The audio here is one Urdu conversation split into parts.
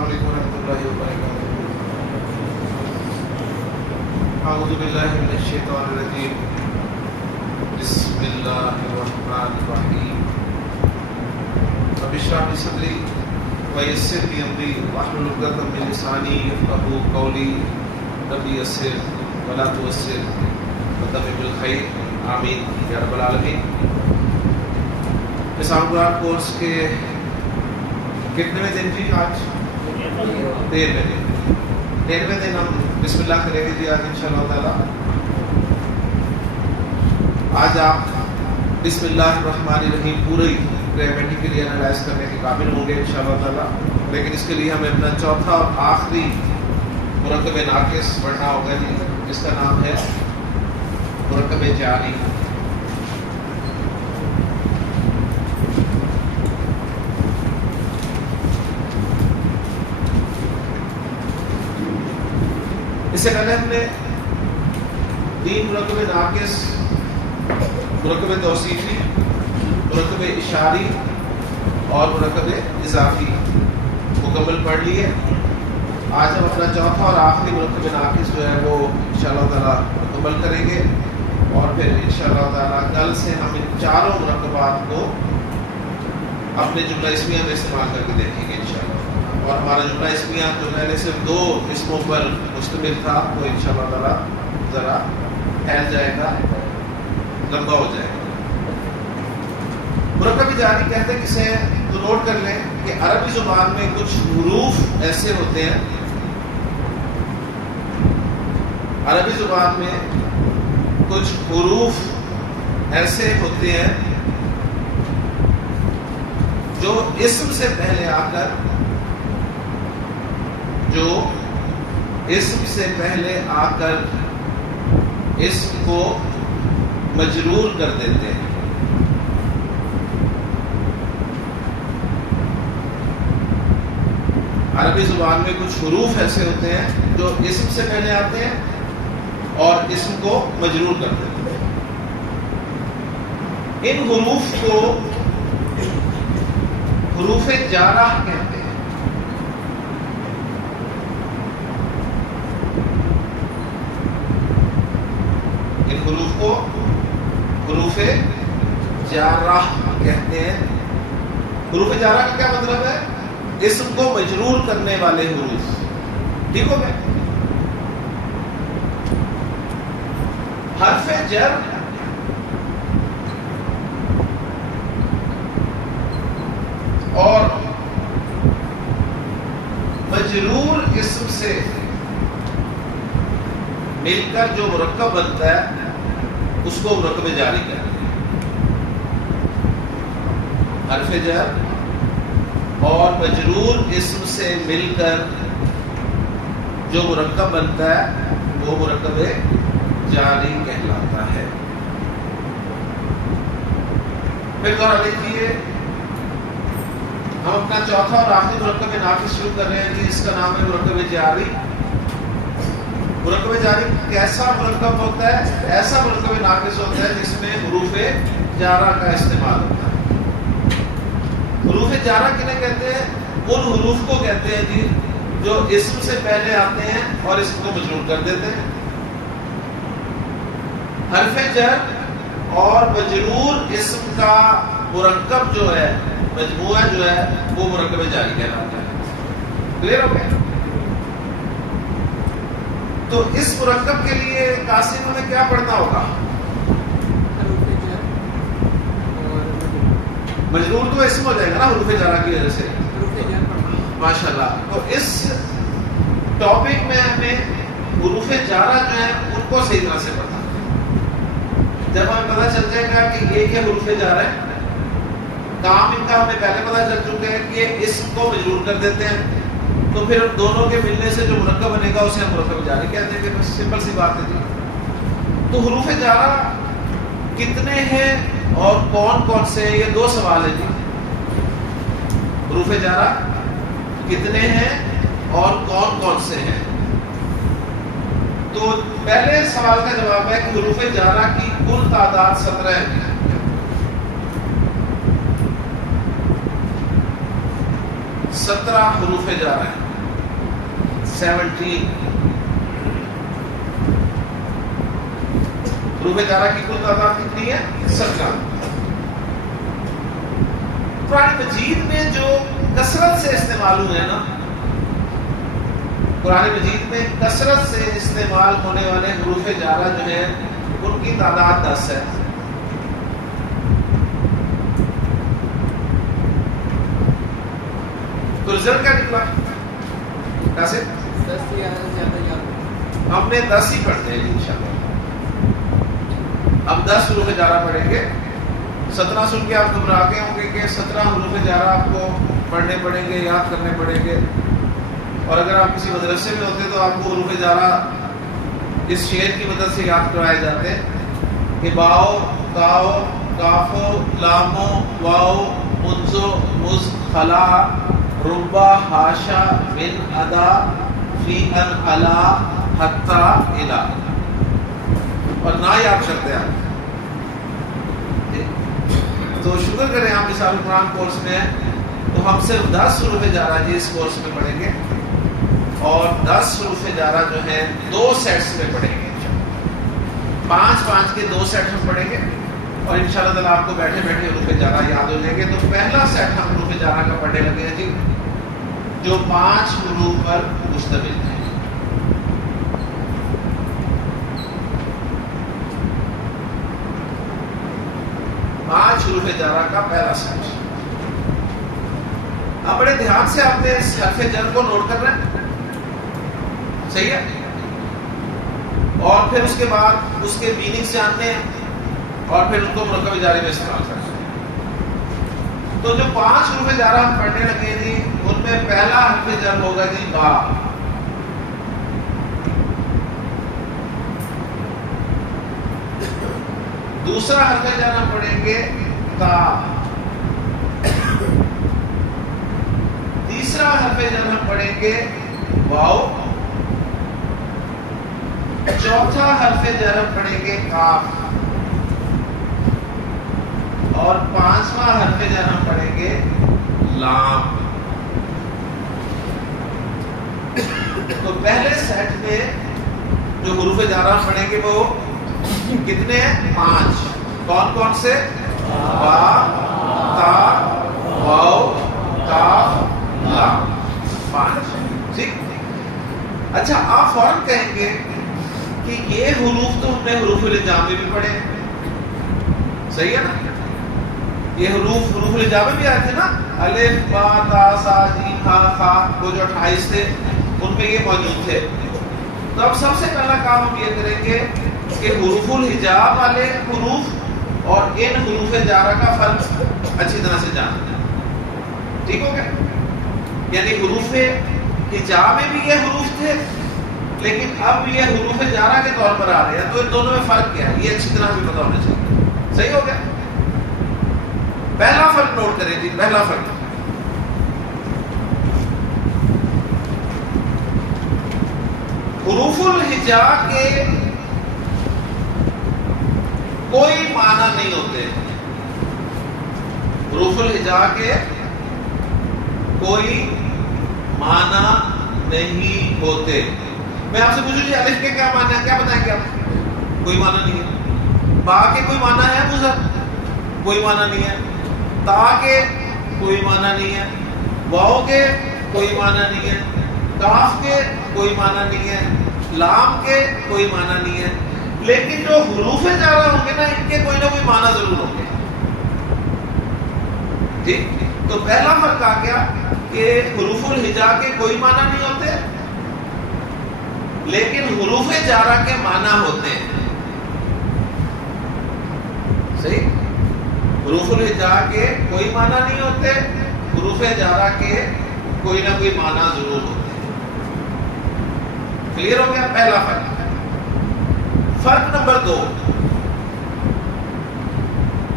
السلام علیکم ورحمۃ اللہ وبرکاتہ۔ اعوذ باللہ من الشیطان الرجیم، بسم اللہ الرحمن الرحیم۔ رب اشرح لی صدری ویسر لی امری واحلل عقدۃ من لسانی یفقہوا قولی، رب یسر ولا تعسر وتمم بالخیر، آمین یا رب العالمین۔ نظام قرآن کورس کے کتنے دن تھی آج؟ 13ویں دن ہم بسم اللہ کریں گے جی آج انشاءاللہ تعالی۔ آج آپ بسم اللہ الرحمن الرحیم پوری گرامیٹیکلی انالائز کرنے کے قابل ہوں گے انشاءاللہ تعالی، لیکن اس کے لیے ہمیں اپنا چوتھا اور آخری مرکب ناقص پڑھنا ہوگا جی، جس کا نام ہے مرکب جاری۔ اس سے پہلے ہم نے 3 مرکب ناقص، مرکب توصیفی، مرکب اشاری اور مرکب اضافی مکمل پڑھ لیے۔ آج ہم اپنا چوتھا اور آخری مرکب ناقص جو ہے وہ انشاءاللہ تعالی مکمل کریں گے، اور پھر انشاءاللہ تعالی کل سے ہم ان چاروں مرکبات کو اپنے جملہ اسمیہ میں استعمال کر کے دیکھیں گے انشاءاللہ۔ اور ہمارا جملہ اسمیہ جو پہلے صرف 2 اسموں پر مشتمل تھا وہ انشاءاللہ تعالی ذرا پھیل جائے گا، لمبا ہو جائے گا۔ مرکب جاری کہتے ہیں کسے؟ تو نوٹ کر لیں کہ عربی زبان میں کچھ حروف ایسے ہوتے ہیں، عربی زبان میں کچھ حروف ایسے ہوتے ہیں جو اسم سے پہلے آ کر اسم کو مجرور کر دیتے ہیں۔ عربی زبان میں کچھ حروف ایسے ہوتے ہیں جو اسم سے پہلے آتے ہیں اور اسم کو مجرور کر دیتے ہیں۔ ان حروف کو حروف جارہ کہتے ہیں۔ ان حروف کو حروف جارہ کہتے ہیں۔ حروف جارہ کا کیا مطلب ہے؟ اسم کو مجرور کرنے والے حروف، ٹھیک ہو گئے؟ حرف جر اور مجرور اسم سے مل کر جو مرکب بنتا ہے اس کو مرکب جاری کہتے ہیں۔ حرف جر اور مجرور اسم سے مل کر جو مرکب بنتا ہے وہ مرکب جاری کہلاتا ہے۔ پھر غور دیکھیے، ہم اپنا چوتھا اور آخری مرکب ناقص شروع کر رہے ہیں جی، اس کا نام ہے مرکب جاری۔ مرکب جاری کیسا مرکب ہوتا ہے؟ ایسا مرکب ناقص ہوتا ہے جس میں حروف جارہ کا استعمال ہوتا ہے۔ حروف جارہ کنہیں کہتے ہیں؟ ان حروف کو کہتے ہیں جی جو اسم سے پہلے آتے ہیں اور اسم کو مجرور کر دیتے ہیں۔ حرف جر اور مجرور اسم کا مرکب جو ہے، مجموعہ جو ہے، وہ مرکب جاری کہلاتا ہے۔ کلیئر ہو گیا؟ تو اس مرکب کے لیے قاسم ہمیں کیا پڑھنا ہوگا؟ مجرور تو اسم ہو جائے گا نا حروف جارہ کی وجہ سے، ماشاءاللہ۔ تو اس ٹاپک میں ہمیں حروف جارہ جو ہیں ان کو صحیح طرح سے پڑھنا ہے۔ جب ہمیں پتہ چل جائے گا کہ یہ حروف جارہ ہے، کام ان کا ہمیں پہلے پتہ چل چکا ہے کہ یہ اسم کو مجرور کر دیتے ہیں، تو پھر دونوں کے ملنے سے جو مرکب بنے گا اسے ہم مرکب جاری کہتے ہیں۔ بس سمپل سی بات ہے جی۔ تو حروف جارہ کتنے ہیں اور کون کون سے ہیں؟ یہ 2 سوال ہے جی۔ حروف جارہ کتنے ہیں اور کون کون سے ہیں؟ تو پہلے سوال کا جواب ہے کہ حروف جارہ کی کل تعداد 17 ہے۔ 17 حروف جارہ ہیں۔ 17. حروف جارہ کی کل تعداد کتنی ہے؟ 17. قرآن مجید میں جو کثرت سے استعمال ہوئے ہیں نا، قرآن مجید میں کثرت سے استعمال ہونے والے حروف جارہ جو ہیں ان کی تعداد 10 ہے. تو رزلٹ کیا نکلا؟ کیسے؟ 10 یا زیادہ یاد. ہم نے 10 ہی پڑھتے ہیں انشاءاللہ. اب 10 حروف جارہ پڑھیں گے. 17 سن کے آپ گھبرا گئے ہوں گے کہ 17 حروف جارہ آپ کو پڑھنے پڑیں گے، یاد کرنے پڑیں گے. اور اگر آپ کسی مدرسے میں ہوتے تو آپ کو حروف جارہ اس شعر کی مدد سے یاد کروائے جاتے کہ باؤ، تاؤ، کافو، لامو، واؤ، منزو، مز، خلا، ربا، ہاشا، من، ادا، فی، ان، علا، حتی، الا. اور نہ یاد کرتے آپ. تو شکر کریں آپ مثال قرآن کورس میں ہیں تو ہم صرف 10 حروف جارہ جی اس کورس میں پڑھیں گے، اور 10 حروف جارہ جو ہیں 2 سیٹس میں پڑھیں گے. 5 کے 2 سیٹ ہم پڑھیں گے اور انشاءاللہ تعالیٰ آپ کو بیٹھے بیٹھے حروف جارہ یاد ہو جائیں گے. تو پہلا سیٹ ہم حروف جارہ کا پڑھنے لگے ہیں جی، جو 5 حروف پر مشتمل ہے. پانچ حروف جارہ کا پہلا سیٹ. اب بڑے دھیان سے آپ نے اس حرف جر کو نوٹ کر رہے ہیں، صحیح ہے؟ اور پھر اس کے بعد اس کے میننگ جاننے ہیں اور پھر ان کو مرکب اجارے میں استعمال کرنا ہے. تو جو 5 حروف جارہ ہم پڑھنے لگے جی ان میں پہلا حرف جر ہوگا جی با. دوسرا حرف جر ہم پڑھیں گے تا. تیسرا حرف جر ہم پڑھیں گے واو. چوتھا حرف جر ہم پڑھیں گے کاف. اور 5واں حرف جر ہم پڑھیں گے لام. تو پہلے سیٹ میں جو حروف جارہ ہم پڑھیں گے وہ کتنے ہیں؟ 5. کون کون سے؟ با، تا، واو، کاف، لام. 5. ٹھیک. اچھا آپ فوراً کہیں گے کہ یہ حروف تو ہم نے حروف الہجاء میں بھی پڑھے، صحیح ہے نا؟ یہ حروف الہجاء میں بھی آئے تھے نا، الف، با، تا، سا، جیم، ہا، خا، وہ جو 28 تھے ان میں یہ موجود تھے. تو اب سب سے پہلا کام ہم یہ کریں گے کہ حروف الہجاء والے حروف اور ان حروف جارہ کا فرق اچھی طرح سے جانیں. ٹھیک ہو گیا؟ یعنی حروف ہجاء میں بھی یہ حروف تھے لیکن اب یہ حروف جارہ کے طور پر آ رہے ہیں، تو ان دونوں میں فرق کیا ہے یہ اچھی طرح بھی پتہ ہونا چاہیے. صحیح ہو گیا؟ پہلا فرق نوٹ کریں جی. پہلا فرق حروف الہجاء کے کوئی معنی نہیں ہوتے. حروف الہجاء کے کوئی معنی نہیں ہوتے. میں آپ سے پوچھوں جی الف کے کیا معنی ہے؟ کیا بتائیں گے آپ؟ کوئی معنی نہیں ہے. با کے کوئی معنی ہے مظہر؟ کوئی معنی نہیں ہے. تا کے کوئی معنی نہیں ہے. واو کے کوئی معنی نہیں ہے. کاف کے کوئی معنی نہیں ہے. لام کے کوئی معنی نہیں ہے. لیکن جو حروف جارہ ہوں گے نا ان کے کوئی نہ کوئی معنی ضرور ہوں گے. ٹھیک. تو پہلا فرق آ گیا کہ حروف الہجاء کے کوئی معنی نہیں ہوتے لیکن حروف جارہ کے معنی ہوتے ہیں. صحیح. حروف الہجاء کے کوئی معنی نہیں ہوتے، حروف جارہ کے کوئی نہ کوئی معنی ضرور ہوتے ہیں. کلیئر ہو گیا؟ پہلا فرق. فرق نمبر 2،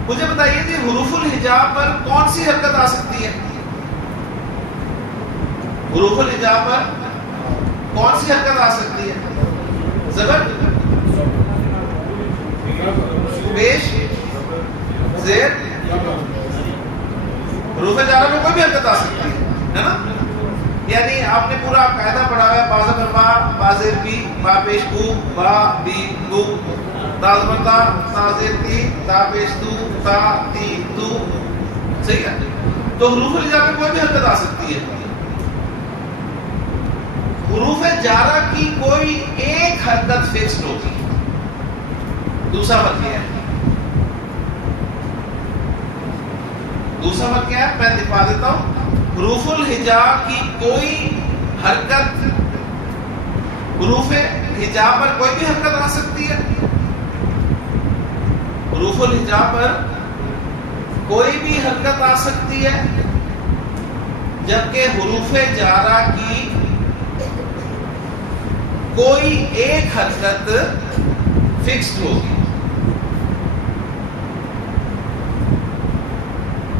مجھے بتائیے جی حروف الہجاء پر کون سی حرکت آ سکتی ہے؟ حروف الہجاء پر کون سی حرکت آ سکتی ہے؟ زبر، پیش، زیر. حروف جارہ میں کوئی بھی حرکت آ سکتی ہے نا؟ یعنی آپ نے پورا قاعدہ پڑھا ہوا ہے، با زبر با، با زیر بی، با پیش بو، با بی بو، تا زبر تا، تا زیر تی، تا پیش تو، تا تی تو. صحیح ہے؟ تو حروف الہجا میں کوئی بھی حرکت آ سکتی ہے. حروف جارہ کی کوئی ایک حرکت فکسڈ ہوگی. دوسرا فرق کیا ہے؟ دوسرا فرق کیا ہے؟ میں دکھا دیتا ہوں. حروف الہجا کی کوئی حرکت، حروف ہجا پر کوئی بھی حرکت آ سکتی ہے. حروف الہجا پر کوئی بھی حرکت آ سکتی ہے، جبکہ حروف جارہ کی کوئی ایک حرکت فکسڈ ہوگی.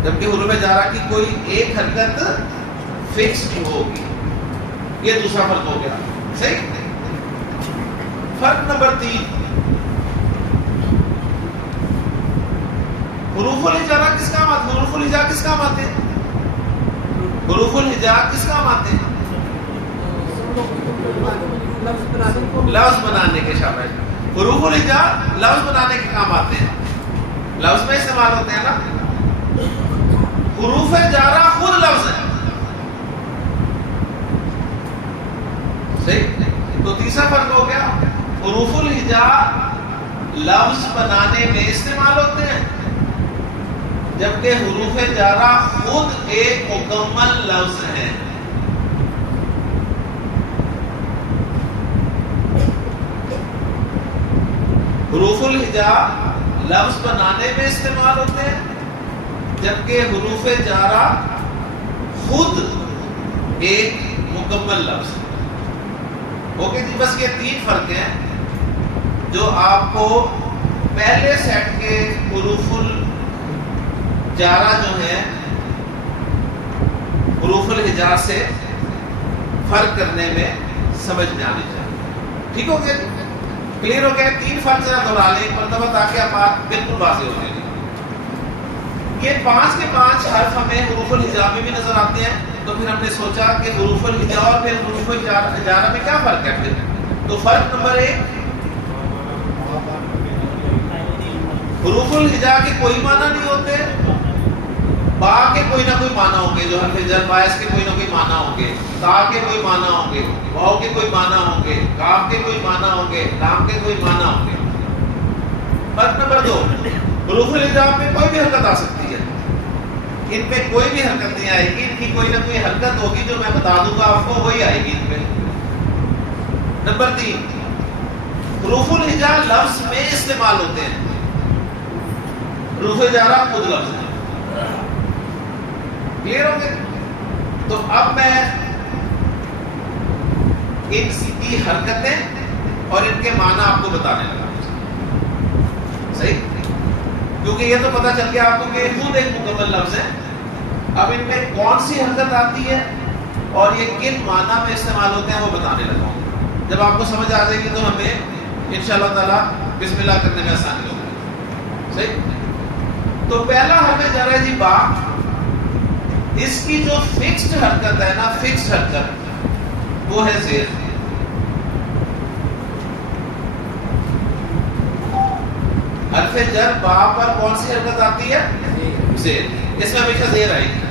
جبکہ حروف جارہ کی کوئی ایک حرکت فکسڈ ہوگی. یہ دوسرا فرق ہو گیا. صحیح. فرق نمبر 3، حروف الہجا کس کام آتے ہیں؟ حروف الہجا کس کام آتے ہیں؟ حروف الہجا کس کام آتے ہیں؟ لفظ بنانے کے. شاباش. حروف الہجا لفظ بنانے کے کام آتے ہیں، لفظ میں استعمال ہوتے ہیں نا. حروف جارہ خود لفظ ہے. صحیح. تو تیسرا فرق ہو گیا، حروف الہجا لفظ بنانے میں استعمال ہوتے ہیں، جبکہ حروف جارہ خود ایک مکمل لفظ ہے. حروف الہجا لفظ بنانے میں استعمال ہوتے ہیں، جبکہ حروف جارہ خود ایک مکمل لفظ ہے. اوکے جی. بس یہ 3 فرق ہیں جو آپ کو پہلے سیٹ کے حروف الجارہ جو ہیں حروف الہجا سے فرق کرنے میں سمجھ میں آنی چاہیے. ٹھیک ہو گیا؟ کلیئر ہو گیا؟ 3 فرق ذرا دہرا لیں ایک مرتبہ تاکہ آپ بات بالکل واضح ہو جائے. یہ 5 کے 5 حرف ہمیں حروف الہجا میں بھی نظر آتے ہیں، تو پھر ہم نے سوچا کہ حروف الہجا اور پھر حروف جارہ میں کیا فرق ہے پھر. تو فرق نمبر 1، حروف الہجا کے کوئی معنی نہیں ہوتے، با کے کوئی نہ کوئی معنی ہوں گے، جو حرف جر باعث کے کوئی نہ کوئی معنی ہوں گے، تا کے کوئی معنی ہوں گے، واو کے کوئی معنی ہوں گے، کاف کے کوئی معنی ہوں گے، لام کے کوئی معنی ہوں گے. فرق نمبر 2، حروف الہجا میں کوئی بھی حرکت آ سکتی ہے، ان پہ کوئی بھی حرکت نہیں آئے گی. ان کی کوئی نہ کوئی حرکت ہوگی جو میں بتا دوں گا آپ کو، وہی آئے گی ان پہ. نمبر 3، حروف الہجا لفظ میں استعمال ہوتے ہیں، حروف جارہ خود لفظ ہے. کلیئر ہو گیا؟ تو اب میں ان کی حرکتیں اور ان کے معنی آپ کو بتانے لگا. صحیح. کیونکہ یہ تو پتہ چل گیا آپ کو کہ خود ایک مکمل لفظ ہے. اب ان میں کون سی حرکت آتی ہے اور یہ کن معنی میں استعمال ہوتے ہیں وہ بتانے لگا ہوں. جب آپ کو سمجھ آ جائے گی تو ہمیں انشاءاللہ تعالی بسم اللہ کرنے میں آسانی ہوگی. صحیح. تو پہلا حرف جر ہے جی با. اس کی جو فکسڈ حرکت ہے نا، فکسڈ حرکت وہ ہے زیر. حرف جر با پر کون سی حرکت آتی ہے؟ زیر. اس میں ہمیشہ زیر آئے گی.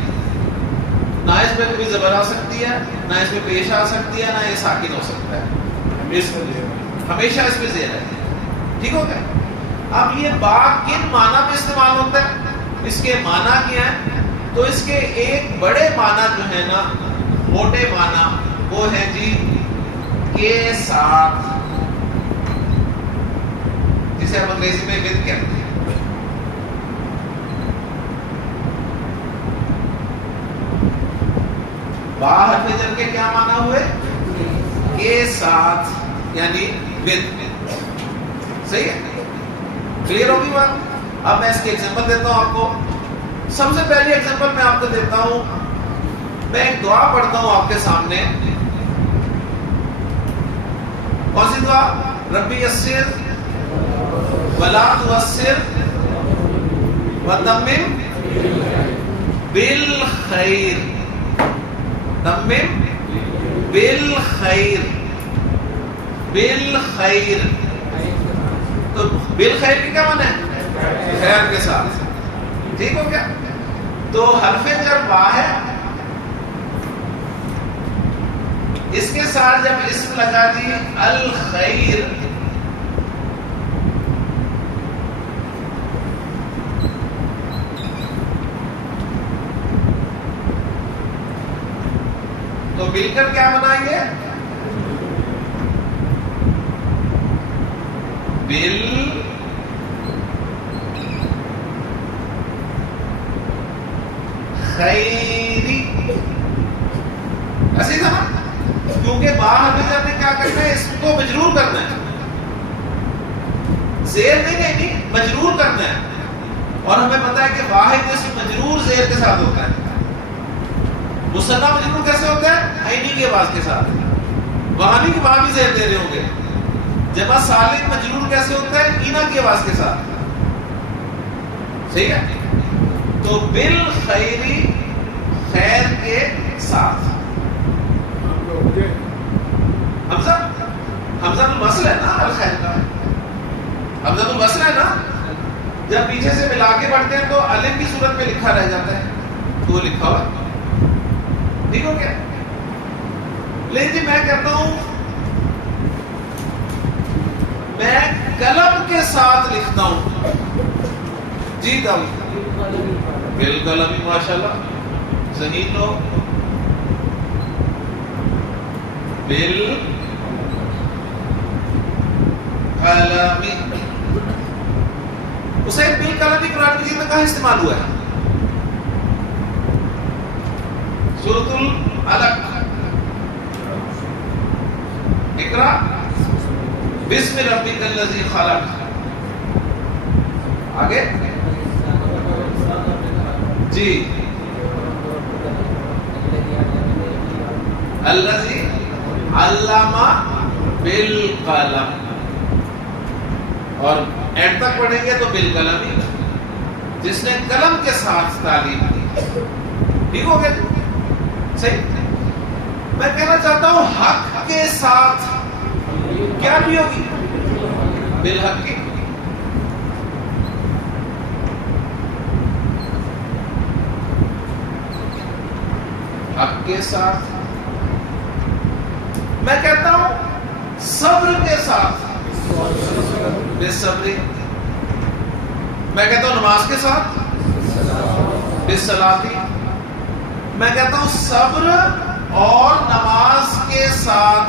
نہ اس میں کوئی زبر آ سکتی ہے، نہ اس میں پیش آ سکتی ہے، نہ یہ ساکن ہو سکتا ہے. ہمیشہ اس میں زیر ہے. ٹھیک ہو گیا؟ اب یہ با کن معنی میں استعمال ہوتا ہے؟ اس کے معنی کیا ہے؟ تو اس کے ایک بڑے معنی جو ہے نا، موٹے معنی، وہ ہے جی کے ساتھ، جسے ہم انگریزی میں ود کہتے ہیں. با حرف جر کے کیا معنی ہوئے؟ کے ساتھ، یعنی ود. صحیح ہے؟ کلیئر ہوگی بات؟ اب میں اس کی ایگزامپل دیتا ہوں آپ کو. سب سے پہلی ایگزامپل میں آپ کو دیتا ہوں. میں ایک دعا پڑھتا ہوں آپ کے سامنے. کون سی دعا؟ ربی یسر ولا تعسر وتمم بالخیر. تمم بالخیر، بالخیر، تو بالخیر کی کیا معنی ہے؟ خیر کے ساتھ، ٹھیک ہو گیا؟ تو حرف جر با ہے، اس کے ساتھ جب اسم لگا دی الخیر، تو مل کر کیا بنائیں گے؟ بل خیری، ایسے ہی تھا نا؟ کیونکہ با حرف جر نے کیا کرنا ہے؟ اس کو مجرور کرنا ہے، زیر نہیں، مجرور کرنا ہے، اور ہمیں پتا ہے کہ واحد اسم مجرور زیر کے ساتھ ہوتا ہے۔ مثنیٰ مجرور کیسے ہوتا ہے؟ عینی کی آواز کے ساتھ، وہاں نہیں کہ وہاں بھی زیر دے رہے ہوں گے۔ جمع سالم مجرور کیسے ہوتا ہے؟ اینا کی آواز کے ساتھ، صحیح ہے؟ تو بالخیری، خیر کے ساتھ، حمزہ الوصل ہے نا الخیر کا، حمزہ الوصل ہے نا، جب پیچھے سے ملا کے پڑھتے ہیں تو الف کی صورت میں لکھا رہ جاتا ہے، تو وہ لکھا ہوا، ٹھیک ہو کیا؟ لیکن جی میں کہتا ہوں میں قلم کے ساتھ لکھتا ہوں، جی داؤد بالقلم، ماشاءاللہ صحیح، لو بالقلم، اسے بالقلم قرآن مجید میں کہاں استعمال ہوا ہے؟ سورۃ العلق، اقرا بسم ربک الذی خلق، آگے جی الذی علم بالقلم، اور اینڈ تک پڑھیں گے تو بالقلم ہی، جس نے قلم کے ساتھ تعلیم دی، ٹھیک ہو گیا؟ صحیح۔ میں کہنا چاہتا ہوں حق کے ساتھ کیا بھی ہوگی؟ بالحق کی، حق کے ساتھ، میں کہتا ہوں صبر کے ساتھ، بے صبری، میں کہتا ہوں نماز کے ساتھ، بے صلاتی، میں کہتا ہوں صبر اور نماز کے ساتھ،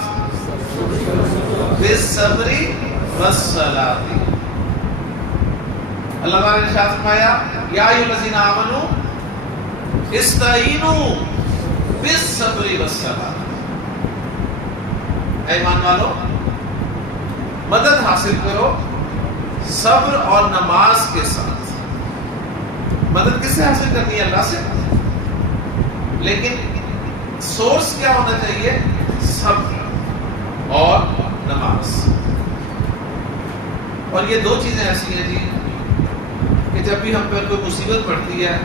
بے صبری والصلاۃ۔ اللہ تعالیٰ نے ارشاد فرمایا یا ایھا الذین آمنوا استعینوا بالصبر والصلاۃ، اے ایمان والو مدد حاصل کرو صبر اور نماز کے ساتھ۔ مدد کس سے حاصل کرنی ہے؟ اللہ سے، لیکن سورس کیا ہونا چاہیے؟ صبر اور نماز۔ اور یہ دو چیزیں ایسی ہیں جی کہ جب بھی ہم پر کوئی مصیبت پڑتی ہے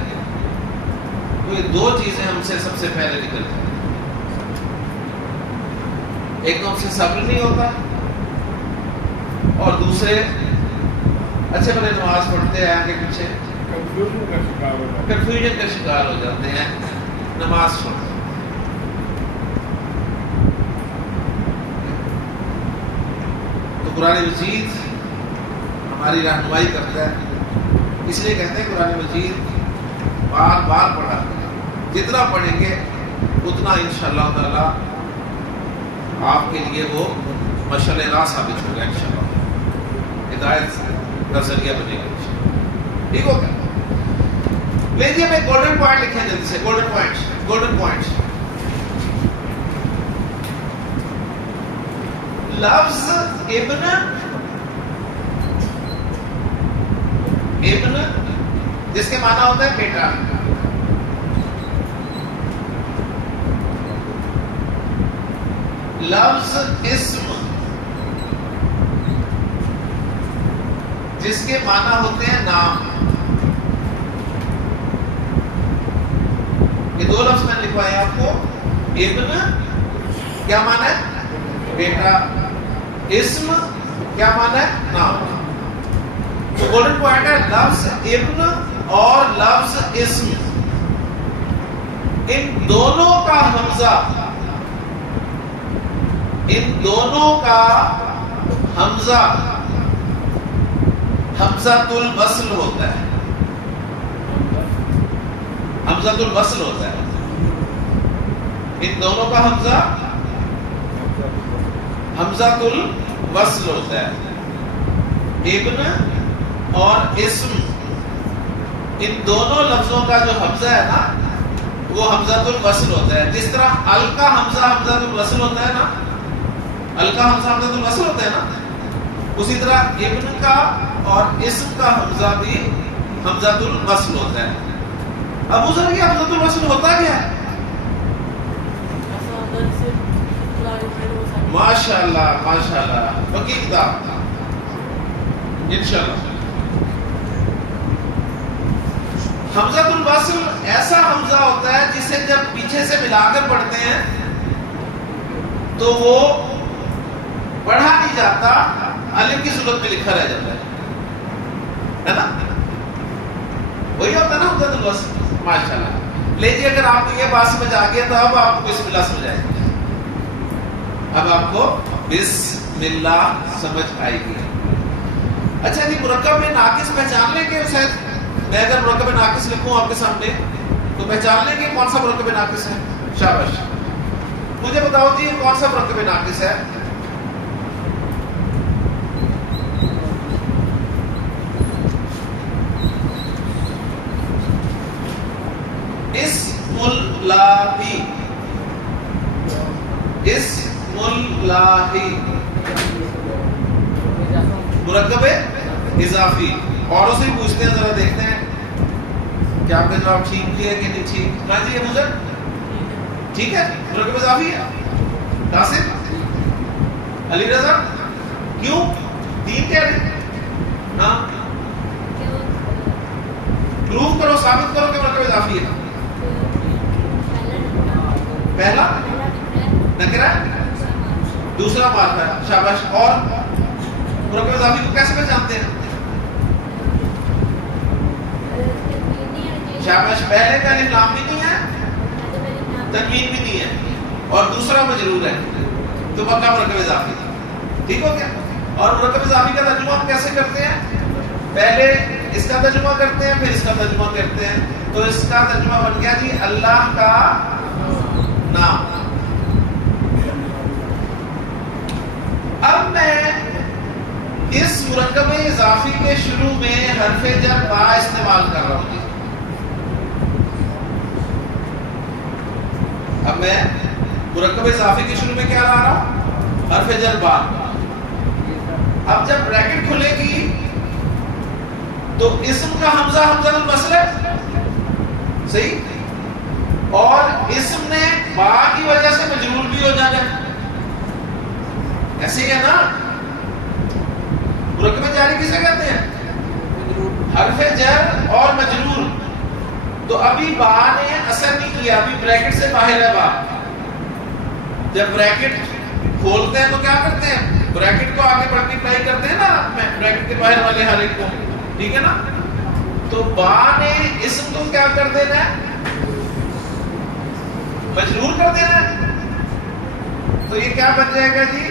تو یہ دو چیزیں ہم سے سب سے پہلے نکلتی ہیں، ایک تو ہم سے صبر نہیں ہوتا، اور دوسرے اچھے بھلے نماز پڑھتے ہیں آگے پیچھے کنفیوژن کا شکار ہو جاتے ہیں نماز چھوڑ۔ تو قرآن مجید ہماری رہنمائی کرتا ہے، اس لیے کہتے ہیں قرآن مجید بار بار پڑھا کریں، جتنا پڑھیں گے اتنا انشاءاللہ تعالی آپ کے لیے وہ مشعل راہ ثابت ہوگا، انشاءاللہ ہدایت کا ذریعہ بنے گا، ٹھیک ہو گیا؟ لیجیے میں گولڈن پوائنٹ لکھیں جلدی سے، گولڈن پوائنٹ۔ لفظ ابن جس کے معنی ہوتا ہے بیٹا، لفظ اسم جس کے معنی ہوتے ہیں نام، یہ دو لفظ میں نے لکھوایا آپ کو، ابن کیا معنی ہے؟ بیٹا. اسم کیا معنی ہے؟ نام. تو گولڈن پوائنٹ ہے لفظ ابن اور لفظ اسم، ان دونوں کا حمزہ، ان دونوں کا حمزہ حمزۃ الوصل ہوتا ہے. حمزۃ الوصل ہوتا ہے. ان دونوں کا حمزہ حمزۃ الوصل ہوتا ہے. ابن اور اسم، ان دونوں لفظوں کا جو حمزہ ہے نا وہ حمزۃ الوصل ہوتا ہے. جس طرح ال کا حمزہ حمزۃ الوصل ہوتا ہے نا، ال کا حمزہ حمزۃ الوصل ہوتا ہے نا، اسی طرح ابن کا اور اسم کا حمزہ بھی حمزۃ الوصل ہوتا ہے. ابو ذر یہ حمزۃ الوصل ہوتا کیا ہے؟ ماشاء اللہ ماشاء اللہ، پکی کتاب انشاءاللہ. حمزۃ الوصل ایسا حمزہ ہوتا ہے جسے جب پیچھے سے ملا کر پڑھتے ہیں تو وہ پڑھا نہیں جاتا، الف کی صورت میں لکھا رہ جاتا ہے نا. وہی ہوتا ہے نا حمزۃ الوصل. ماشاءاللہ. لیجیے اگر آپ کو یہ بات سمجھ آ گیا تو اب آپ کو بسم اللہ سمجھ آئے گی. اب آپ کو بسم اللہ سمجھ آئے گی. اچھا جی، مرکب میں ناقص پہچان لیں گے. میں اگر مرکب ناقص لکھوں آپ کے سامنے تو پہچان لیں گے کون سا مرکب ناقص ہے؟ شاباش. مجھے بتاؤ جی کون سا مرکب ناقص ہے؟ اسم اللہ، اسم اللہ مرکب اضافی. اوروں سے پوچھتے ہیں، ذرا دیکھتے ہیں کہ آپ کا جواب ٹھیک بھی ہے کہ نہیں ٹھیک. ہاں جی ابو ذر ٹھیک ہے، مرکب اضافی ہے. ناصر، علی رضا، کیوں؟ تین کیا ہے؟ ہاں پروف کرو، ثابت کرو کہ مرکب اضافی ہے. پہلا نکرہ، دوسرا معرفہ ہے. شاباش. اور مرکب اضافی کو کیسے پہچانتے ہیں؟ شاباش. پہلے کا الف لام بھی نہیں ہے، تنوین بھی نہیں ہے، اور دوسرا مجرور ہے، تو پکا مرکب اضافی. ٹھیک ہو گیا. اور مرکب اضافی کا ترجمہ ہم کیسے کرتے ہیں؟ پہلے اس کا ترجمہ کرتے ہیں، پھر اس کا ترجمہ کرتے ہیں. تو اس کا ترجمہ بن گیا جی اللہ کا نام. اب میں اس مرکب اضافی کے شروع میں حرف جر با استعمال کر رہا ہوں. اب میں مرکب اضافی کے شروع میں کیا لا رہا ہوں؟ حرف جر با. اب جب بریکٹ کھلے گی تو اسم کا حمزہ حمزہ الوصل ہے، صحیح، اور اسم نے با کی وجہ سے مجرور بھی ہو جانا ہے. ایسے ہی ہے نا. مرکب جاری کسے کہتے ہیں؟ حرف جر اور مجرور. تو ابھی با نے اثر نہیں کیا، ابھی بریکٹ سے باہر ہے با. جب بریکٹ کھولتے ہیں تو کیا کرتے ہیں؟ بریکٹ کو آگے ملٹیپلائی کرتے ہیں نا، بریکٹ کے باہر والے ہر ایک کو. ٹھیک ہے نا. تو با نے اسم کو کیا کر دینا ہے؟ مجرور کر دینا ہے. تو یہ کیا بن جائے گا جی؟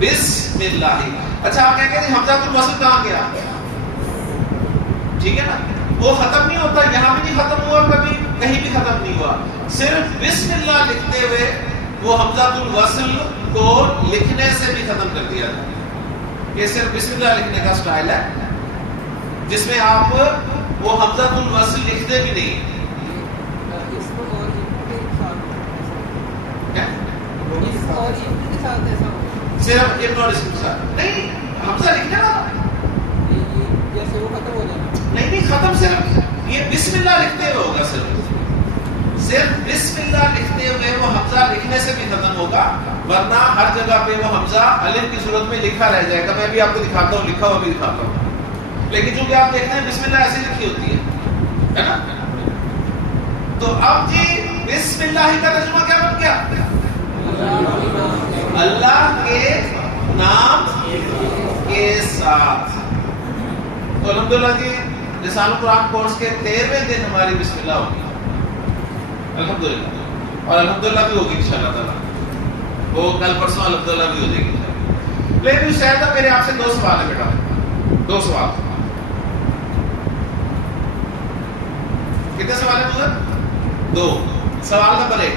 بسم اللہ. اچھا آپ کہیں گے جی حمزہ الوصل کہاں گیا؟ ٹھیک ہے نا. وہ ختم نہیں ہوتا، یہاں بھی نہیں ختم ہوا، کبھی کہیں بھی ختم نہیں ہوا. صرف بسم اللہ لکھتے ہوئے وہ حمزہ الوصل کو لکھنے سے بھی ختم کر دیا تھا. یہ صرف بسم اللہ لکھنے کا سٹائل ہے جس میں آپ وہ حمزہ الوصل لکھتے بھی نہیں. صرف ابن اور اسم کے ساتھ نہیں، حمزہ لکھنے والا جیسے وہ ختم ہو جائے. نہیں ختم، صرف یہ بسم اللہ لکھتے ہوئے ہوگا. صرف بسم اللہ لکھتے ہوئے وہ حمزہ لکھنے سے بھی ختم ہوگا، ورنہ ہر جگہ پہ وہ حمزہ الف کی صورت میں لکھا رہ جائے گا. میں بھی آپ کو دکھاتا ہوں، لکھا ہوا بھی دکھاتا ہوں. لیکن جو کہ آپ دیکھتے ہیں بسم اللہ ایسی لکھی ہوتی ہے نا. تو اب جی بسم اللہ کا ترجمہ کیا بن گیا؟ اللہ کے نام کے ساتھ. تو الحمدللہ جی لسان القرآن کورس کے 13ویں دن ہماری بسم اللہ ہوگی الحمدللہ, اور الحمدللہ بھی ہوگی انشاءاللہ تعالیٰ. وہ کل پرسوں الحمدللہ بھی ہو جائے گی. لیکن شاید میرے آپ سے 2 سوال ہے بیٹا, 2 سوال. کتنے سوال ہیں مجھے؟ 2. سوال نمبر 1,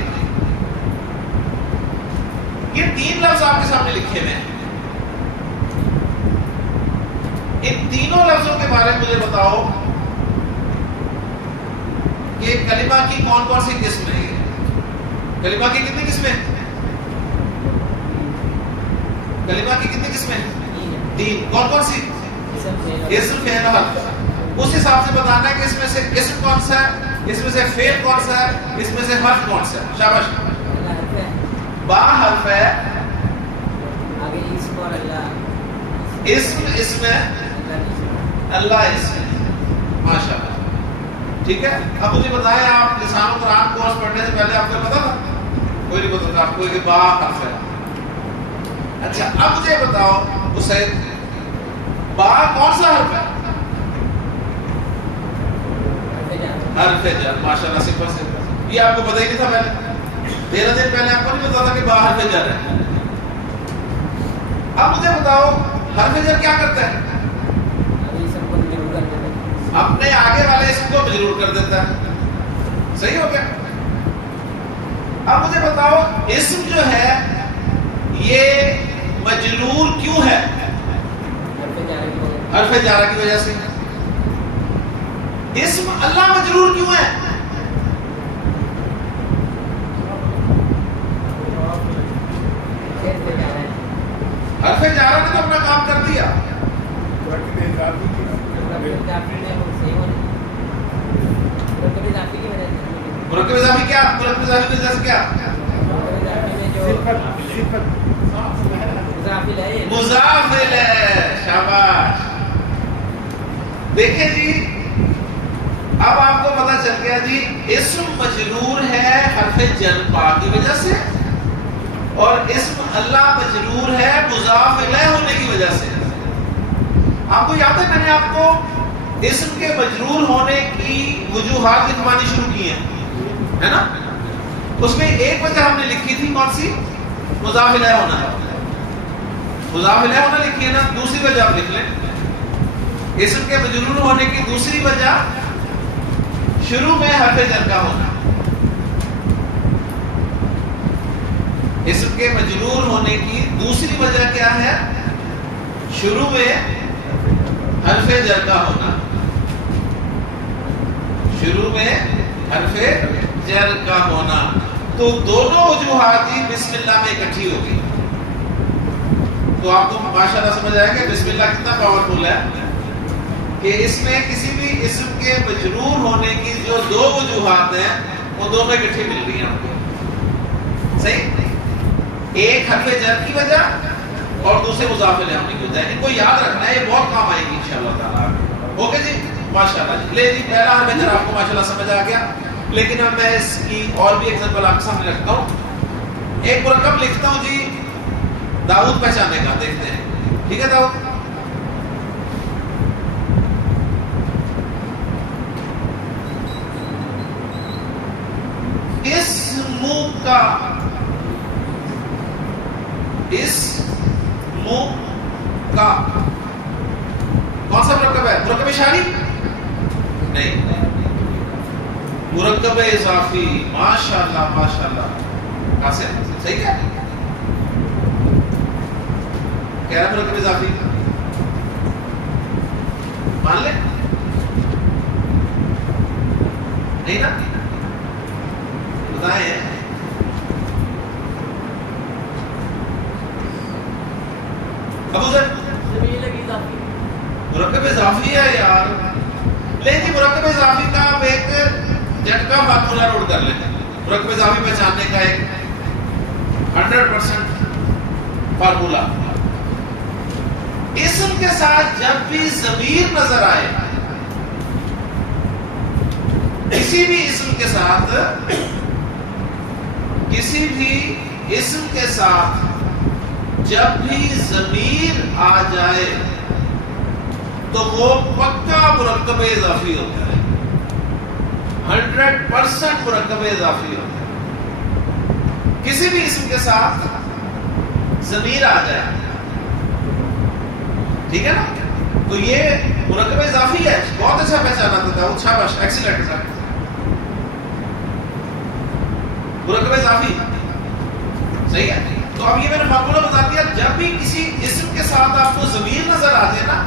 یہ 3 لفظ آپ کے سامنے لکھے ہوئے ہیں. ان تینوں لفظوں کے بارے میں مجھے بتاؤ کہ کلمہ کی کون کون سی قسم ہے. کلمہ کی کتنی قسمیں؟ کلمہ کی کتنی قسمیں؟ 3. کون کون سی؟ اسم, فعل, حرف. اس حساب سے بتانا ہے کہ اس میں سے اسم کون سا ہے, اس میں سے فعل کون سا ہے, اس میں سے حرف کون سا ہے. شاباش. با حرف ہے, اسم ہے, اللہ اسم ہے. ماشاء اللہ, ٹھیک ہے. اب مجھے بتائیں, آپ لسان القرآن کورس پڑھنے سے پہلے آپ کو پتا تھا؟ کوئی نہیں پتا تھا آپ کو کہ با حرف ہے. اچھا اب مجھے بتاؤ حسین, با کون سا حرف ہے؟ حرف جر. ماشاءاللہ, سمپل سے. یہ آپ کو پتہ ہی نہیں تھا پہلے؟ 13 دن پہلے آپ کو نہیں پتا تھا کہ با حرف جر ہے. اب مجھے بتاؤ حرف جر کیا کرتا ہے؟ اپنے آگے والے اسم کو مجرور کر دیتا ہے. صحیح ہو گیا. اب مجھے بتاؤ اسم جو ہے یہ مجرور کیوں ہے؟ حرف جارہ کی وجہ سے. اسم اللہ مجرور کیوں ہے؟ حرف جارہ نے تو اپنا کام کر دیا. مرکب اضافی کیا؟ مرکب اضافی کی وجہ سے کیا؟ مضاف ہے. شاباش. دیکھیں جی, اب آپ کو پتا چل گیا جی اسم مجرور ہے حرف جر پا کی وجہ سے, اور اسم اللہ مجرور ہے مضاف الیہ ہونے کی وجہ سے. آپ کو یاد ہے میں نے آپ کو اسم کے مجرور ہونے کی وجوہات لکھوانی شروع کی ہیں, ہے نا؟ اس میں ایک وجہ ہم نے لکھی تھی, کون سی؟ مضاف الیہ ہونا. مضاف الیہ ہونا لکھی ہے نا. دوسری وجہ آپ لکھ لیں, اسم کے مجرور ہونے کی دوسری وجہ شروع میں حرف جر کا ہونا. اسم کے مجرور ہونے کی دوسری وجہ کیا ہے؟ شروع میں حرف جر کا ہونا. شروع میں حرف جر کا ہونا. تو دونوں وجوہات ہی بسم اللہ میں اکٹھی ہو گئی. تو آپ کو ماشاءاللہ سمجھ آئے گا بسم اللہ کتنا پاورفل ہے کہ اس میں کسی بھی اسم کے مجرور ہونے کی جو 2 وجوہات ہیں وہ دونوں اکٹھی مل رہی ہیں آپ کو. صحیح. ایک حرف جر کی وجہ اور دوسرے مضاف الیہ ہونے کی وجہ. ان کو یاد رکھنا ہے, یہ بہت کام آئے گی انشاءاللہ تعالیٰ. اوکے جی, ماشاءاللہ جی. لے جی, پہلا حرف جر آپ کو ماشاءاللہ سمجھ آ گیا. لیکن اب میں اس کی اور بھی ایگزامپل آپ کے سامنے رکھتا ہوں. ایک مرکب لکھتا ہوں جی داؤد پہچانے کا. دیکھتے ہیں, ٹھیک ہے داؤد. اسم کا, اسم کا کون سا مرکب ہے؟ مرکب اشاری نہیں, مرکب اضافی. ماشاءاللہ ماشاءاللہ. قاسم صحیح کیا کہہ رہا؟ مرکب اضافی مان لیں, نہیں نا؟ بتائیں. ابو ذر مرکب اضافی ہے یار. لیکن مرکب اضافی کا آپ ایک جھٹکا فارمولا نوٹ کر لیں. مرکب اضافی پہچاننے کا ایک 100% فارمولا. اسم کے ساتھ جب بھی ضمیر نظر آئے، کسی بھی اسم کے ساتھ، کسی بھی اسم کے ساتھ جب بھی ضمیر آ جائے تو وہ پکا مرکب اضافی ہوتا ہے، 100% مرکب اضافی ہوتا ہے۔ کسی بھی اسم کے ساتھ ضمیر آ جائے، ٹھیک ہے نا، تو یہ مرکب اضافی ہے۔ بہت اچھا پہچانا تھا، شاباش، ایکسیلنٹ سر، مرکب اضافی صحیح ہے۔ تو اب یہ میں نے فارمولہ بتا دیا، جب بھی کسی اسم کے ساتھ آپ کو ضمیر نظر آ جائے نا،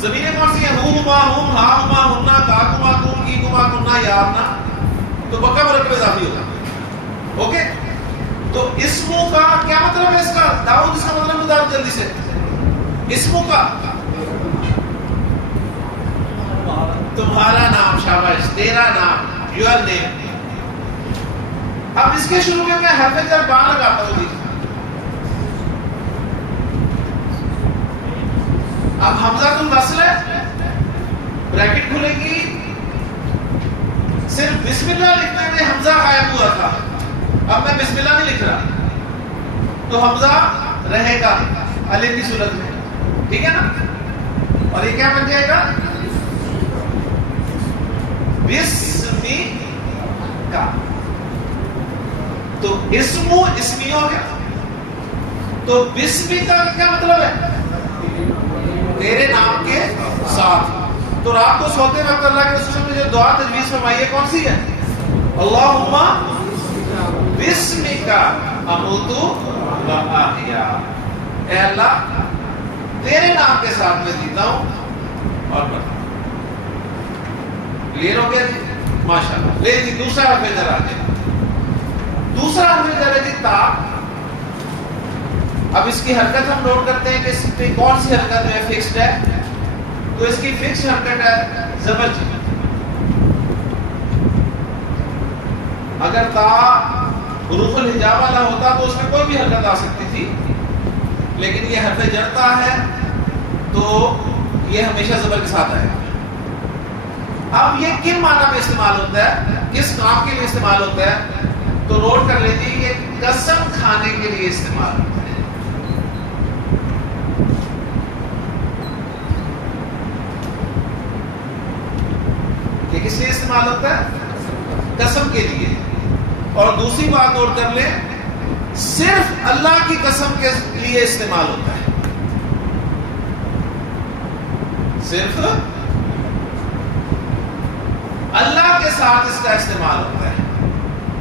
ضمیریں کون سی ہیں؟ ہما، ہم، ہا، ہما، ہننا، کا، کما، کم، کی، کما، کننا، یارنا، تو پکا مرکب اضافی ہوگا۔ اوکے، تو اسموں کا کیا مطلب ہے؟ اس کا داؤد، اس کا مطلب بتا دو جلدی سے۔ اسموں کا تمہارا نام، شاباش، تیرا نام، یور نیم۔ اب اس کے شروع میں حرف جر با لگاتا ہوں جی۔ اب حمزہ الوصل ہے، بریکٹ کھلے گی، صرف بسم اللہ لکھنے میں حمزہ غائب ہوا تھا، اب میں بسم اللہ نہیں لکھ رہا تو حمزہ رہے گا الف کی صورت میں، ٹھیک ہے نا، اور یہ کیا بن جائے گا؟ بسمی کا۔ تو اسمو اسمی ہو گیا، تو بسمی کا کیا مطلب ہے؟ تیرے نام کے ساتھ۔ تو رات کو سوتے وقت اللہ کے رسول نے جو دعا تجویز فرمائی ہے کون سی ہے؟ اللہم بسمک اموت و احیا، اے اللہ تیرے نام کے ساتھ میں جیتا ہوں اور مرتا ہوں۔ کلیئر ہو گیا جی؟ ماشاءاللہ۔ لے جی دوسرا حرف جر آ گیا۔ دوسرا حرف جر ہے جی تا۔ اب اس کی حرکت ہم نوٹ کرتے ہیں کہ اس پہ کون سی حرکت میں فکسڈ ہے، تو اس کی فکسڈ حرکت ہے زبر جی۔ اگر تا حروف الحجاب والا ہوتا تو اس میں کوئی بھی حرکت آ سکتی تھی، لیکن یہ حرف جرتا ہے تو یہ ہمیشہ زبر کے ساتھ آئے گا۔ اب یہ کن معنی میں استعمال ہوتا ہے، کس کام کے لیے استعمال ہوتا ہے، تو نوٹ کر لیجیے، یہ قسم کھانے کے لیے استعمال ہوتا ہے۔ یہ کس لیے استعمال ہوتا ہے؟ قسم کے لیے۔ اور دوسری بات نوٹ کر لیں، صرف اللہ کی قسم کے لیے استعمال ہوتا ہے، صرف اللہ کے ساتھ اس کا استعمال ہوتا ہے،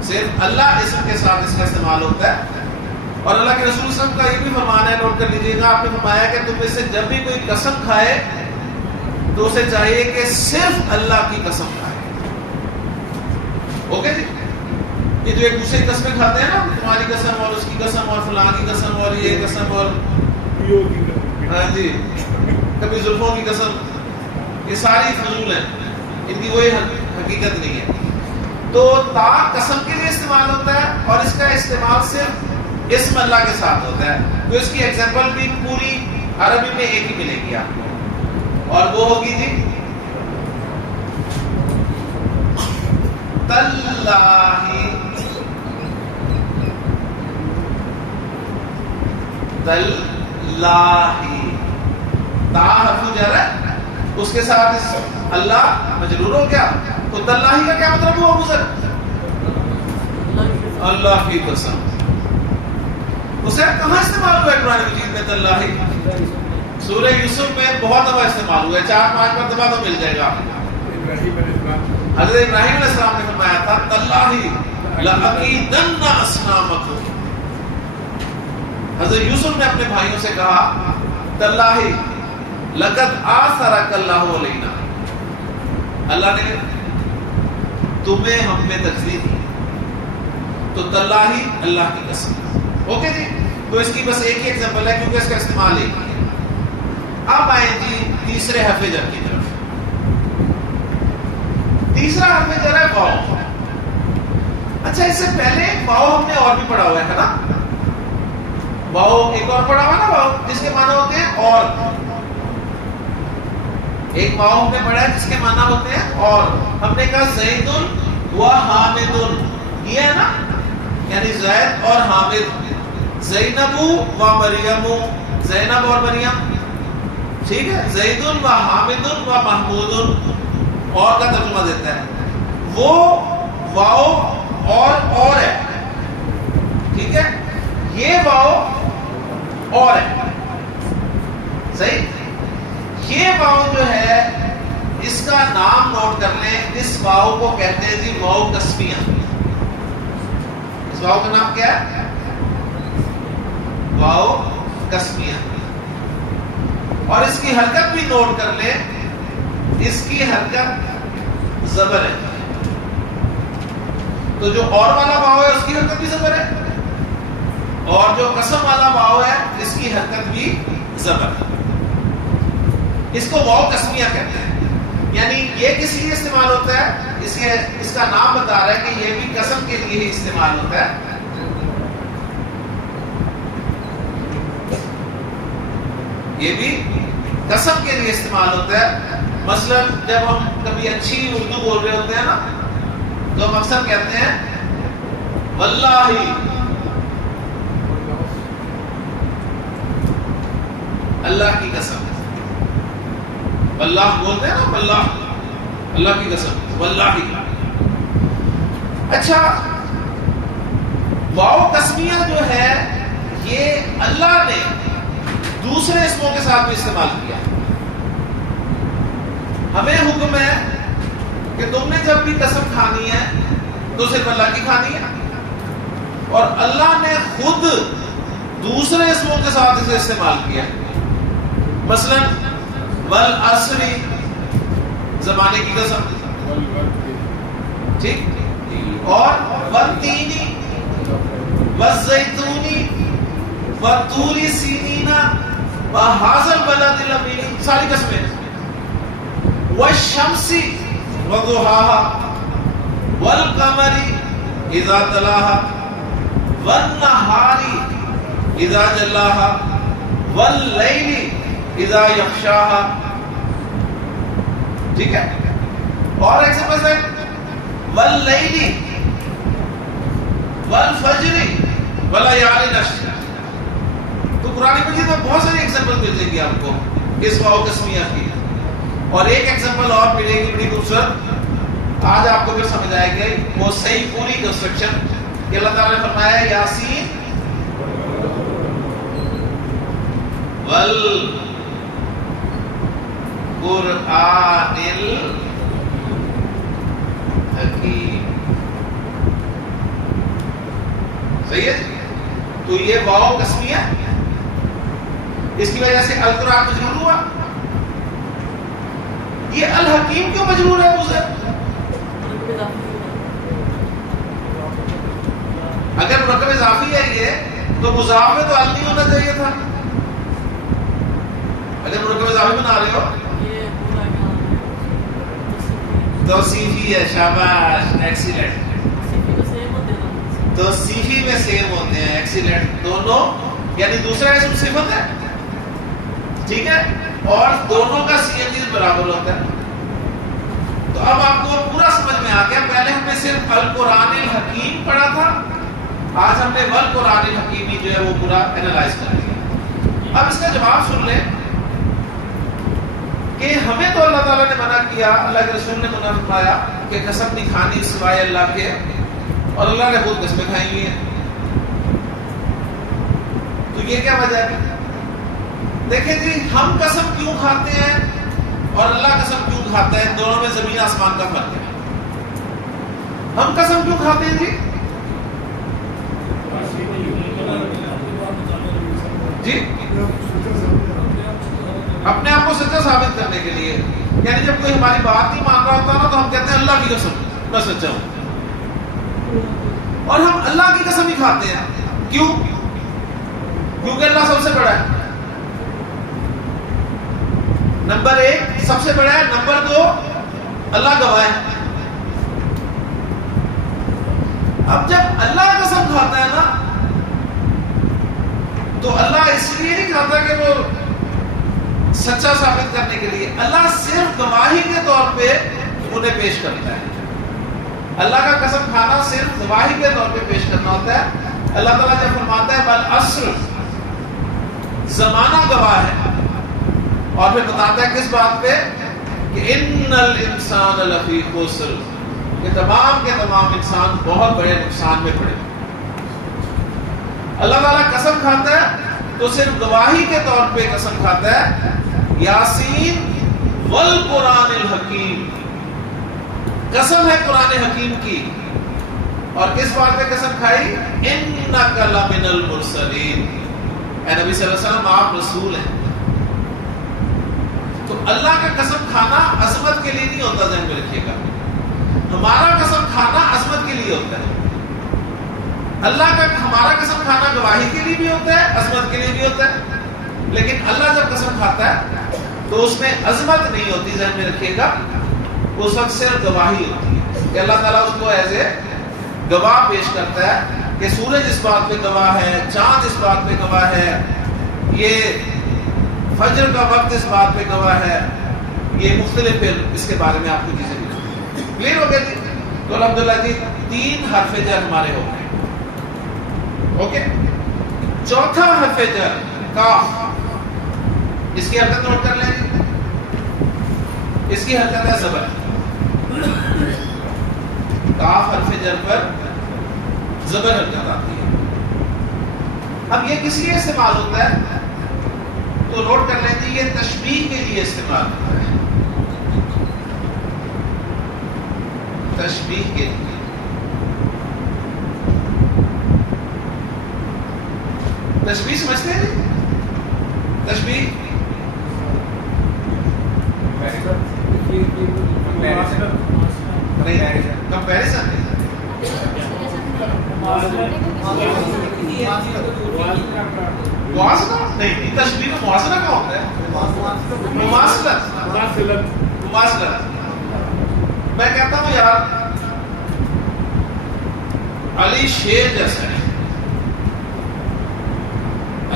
صرف اللہ اسم کے ساتھ اس کا استعمال ہوتا ہے۔ اور اللہ کے رسول صلی اللہ علیہ وسلم کا یہ بھی فرمان ہے، نوٹ کر لیجیے گا، آپ نے فرمایا کہ تم میں سے جب بھی کوئی قسم کھائے تو اسے چاہیے کہ صرف اللہ کی قسم کھائے۔ اوکے جی؟ یہ جو ایک دوسرے کی قسمیں کھاتے ہیں نا، تمہاری قسم اور اس کی قسم اور فلاں کی قسم اور یہ قسم اور ہاں جی کبھی زلفوں کی قسم، یہ ساری فضول ہیں، ان کی کوئی حقیقت نہیں ہے۔ تو تا قسم کے لیے استعمال ہوتا ہے اور اس کا استعمال صرف اسم اللہ کے ساتھ ہوتا ہے۔ تو اس کی ایگزامپل بھی پوری عربی میں ایک ہی ملے گی آپ کو، اور وہ ہوگی جی تاللہ، تاللہ، تا حرف جر ہے، اس کے ساتھ اللہ مجرور ہو گیا، تو تاللہ کا کیا مطلب ہوا مجھے؟ اللہ کی قسم۔ اسے کہاں استعمال ہوا ہے قرآن مجید میں تاللہ؟ سورہ یوسف میں بہت دفعہ استعمال ہوا ہے، 4-5 مرتبہ تو مل جائے گا۔ حضرت ابراہیم علیہ السلام نے فرمایا تھا تاللہ لأکیدن اصنامکم۔ حضرت یوسف نے اپنے بھائیوں سے کہا تاللہ لقد آثرک اللہ علینا، اللہ نے تمہیں ہم پہ ترجیح دی، تو تاللہ اللہ کی قسم۔ اوکے جی؟ تو اس کی بس ایک ہی ایگزامپل ہے کیونکہ اس کا استعمال ایک ہی ہے۔ اب آئیں جی تیسرے حرف جر کی طرف۔ تیسرا حرف جر ہے واو۔ اچھا اس سے پہلے واو ہم نے اور بھی پڑھا ہوا ہے نا، واو ایک اور پڑھا ہوا نا، واو جس کے معنی ہوتے ہیں اور۔ ایک واو ہم نے پڑھا ہے جس کے معنی ہوتے ہیں اور. ہم نے کہا زید و حامد، یہ ہے نا، یعنی زید اور حامد. زینب و مریم، زینب اور مریم، ٹھیک ہے. زید و حامد و محمود، اور کا ترجمہ دیتا ہے. وہ واو اور ہے، ٹھیک ہے. یہ واو اور ہے، صحیح. یہ واو جو ہے اس کا نام نوٹ کر لیں. اس واو کو کہتے ہیں جی واو قسمیہ. اس واو کا نام کیا ہے؟ واو قسمیہ. اور اس کی حرکت بھی نوٹ کر لیں. اس کی حرکت زبر ہے. تو جو اور والا واو ہے اس کی حرکت بھی زبر ہے، اور جو قسم والا واو ہے اس کی حرکت بھی زبر ہے. اس کو واو قسمیہ کہتے ہیں. یعنی یہ کس لیے استعمال ہوتا ہے؟ اس کا نام بتا رہا ہے کہ یہ بھی قسم کے لیے ہی استعمال ہوتا ہے. یہ بھی قسم کے لیے استعمال ہوتا ہے. مثلا جب ہم کبھی اچھی اردو بول رہے ہوتے ہیں نا تو ہم اکثر کہتے ہیں واللہ، اللہ کی قسم. واللہ بولتے ہیں نا، واللہ، اللہ کی قسم، واللہ. اچھا، واو قسمیہ جو ہے یہ اللہ نے دوسرے اسموں کے ساتھ بھی استعمال کیا. ہمیں حکم ہے کہ تم نے جب بھی قسم کھانی ہے تو صرف اللہ کی کھانی ہے، اور اللہ نے خود دوسرے اسموں کے ساتھ اسے استعمال کیا. مثلا والعصر، زمانے کی قسم، ٹھیک. اور والتین والزیتون وطور سینین وہذا البلد الامین، ساری قسمیں. والشمس وضحاها والقمر اذا تلاها والنهار اذا جلاها واللیل اذا یغشاها. ٹھیک ہے. اور ایگزامپل ہے واللیل والفجر ولیال عشر. تو قرآن مجید میں بہت ساری ایگزامپل مل جائیں گی آپ کو اس واو قسمیہ کی. اور ایک ایگزامپل اور ملے گی بڑی خوبصورت، آج آپ کو پھر سمجھ آئے گی وہ صحیح پوری کنسٹرکشن کہ اللہ تعالیٰ نے فرمایا یاسین والقرآن الحکیم. صحیح ہے. تو یہ واو قسمیہ، اس کی وجہ سے القرآن مجرور ہوا. یہ الحکیم کیوں مجرور ہے اسے؟ اگر مرکب اضافی ہے یہ تو مضاف میں تو ال نہیں ہونا چاہیے تھا. اگر مرکب اضافی بنا رہے ہو توصیفی ہے. شاباش، ایکسیلنٹ. توصیفی میں سیم ہوتے ہیں، ایکسیلنٹ. دونوں یعنی دوسرا اسم صفت ہے، ٹھیک ہے، اور دونوں کا سی این جی برابر ہوتا ہے. تو اب آپ کو پورا سمجھ میں آ گیا. پہلے ہم نے صرف القرآن الحکیم پڑھا تھا، آج ہم نے والقرآن الحکیمی جو ہے وہ پورا اینالائز کر لیا. اب اس کا جواب سن لیں کہ ہمیں تو اللہ تعالیٰ نے منع کیا، اللہ کے رسول نے منع فرمایا کہ قسم نہیں کھانی سوائے اللہ کے، اور اللہ نے خود قسمیں کھائی ہوئی ہیں. تو یہ کیا وجہ ہے؟ دیکھیں جی، ہم قسم کیوں کھاتے ہیں اور اللہ قسم کیوں کھاتا ہے، دونوں میں زمین آسمان کا فرق ہے. ہم قسم کیوں کھاتے ہیں جی؟ اپنے آپ کو سچا ثابت کرنے کے لیے. یعنی جب کوئی ہماری بات نہیں مان رہا ہوتا نا تو ہم کہتے ہیں اللہ کی قسم میں سچا ہوں. اور ہم اللہ کی قسم ہی کھاتے ہیں. کیوں؟ کیونکہ اللہ سب سے بڑا ہے. نمبر 1 سب سے بڑا ہے، نمبر 2 اللہ گواہ ہے. اب جب اللہ قسم کھاتا ہے نا تو اللہ اس لیے نہیں کھاتا کہ وہ سچا ثابت کرنے کے لیے اللہ صرف گواہی کے طور پہ انہیں پیش کرتا ہے. اللہ کا قسم کھانا صرف گواہی کے طور پہ پیش کرنا ہوتا ہے. اللہ تعالیٰ جب فرماتا ہے بالعصر، زمانہ گواہ ہے، اور پھر بتاتا ہے کس بات پہ کہ ان الانسان لفی خسر، کہ تمام کے تمام انسان بہت بڑے نقصان میں پڑے. اللہ تعالیٰ قسم کھاتا ہے تو صرف گواہی کے طور پہ قسم کھاتا ہے. یاسین والقرآن الحکیم، قسم ہے قرآن حکیم کی. اور کس بات پہ قسم کھائی؟ انک لمن المرسلین، اے نبی صلی اللہ علیہ وسلم آپ رسول ہیں. تو اللہ کا قسم کھانا عظمت کے لیے نہیں ہوتا، ذہن میں رکھیے گا. ہمارا قسم کھانا عظمت کے لیے ہوتا ہے. اللہ کا ہمارا قسم کھانا گواہی کے لیے بھی ہوتا ہے، عظمت کے لیے بھی ہوتا ہے. لیکن اللہ جب قسم کھاتا ہے تو اس میں عظمت نہیں ہوتی، ذہن میں رکھیے گا. اس وقت صرف گواہی ہوتی ہے کہ اللہ تعالیٰ اس کو ایز اے گواہ پیش کرتا ہے کہ سورج اس بات پہ گواہ ہے، چاند اس بات پہ گواہ ہے، یہ فجر کا وقت اس بات پہ گواہ ہے. یہ مختلف پھر اس کے بارے میں آپ کو چیزیں بھی کلیئر ہو گئی. تو الحمدللہ جی 3 حرف جر ہمارے ہو گئے. اوکے، چوتھا حرف جر کاف، اس کی حرکت نوٹ کر لیں گے. اس کی حرکت ہے زبر. کاف حرف جر پر زبر حرکت آتی ہے. اب یہ کس لیے استعمال ہوتا ہے تو نوٹ کر لیں جی، یہ تشبیہ کے لیے استعمال ہوتا ہے. تشبیہ کے لیے. تشبیہ سمجھتے ہیں؟ تشبیہ کمپیریزن موازنہ نہیں، تشبیہ میں موازنہ کا ہوتا ہے. مماثلت. میں کہتا ہوں یار علی شیر جیسا ہے،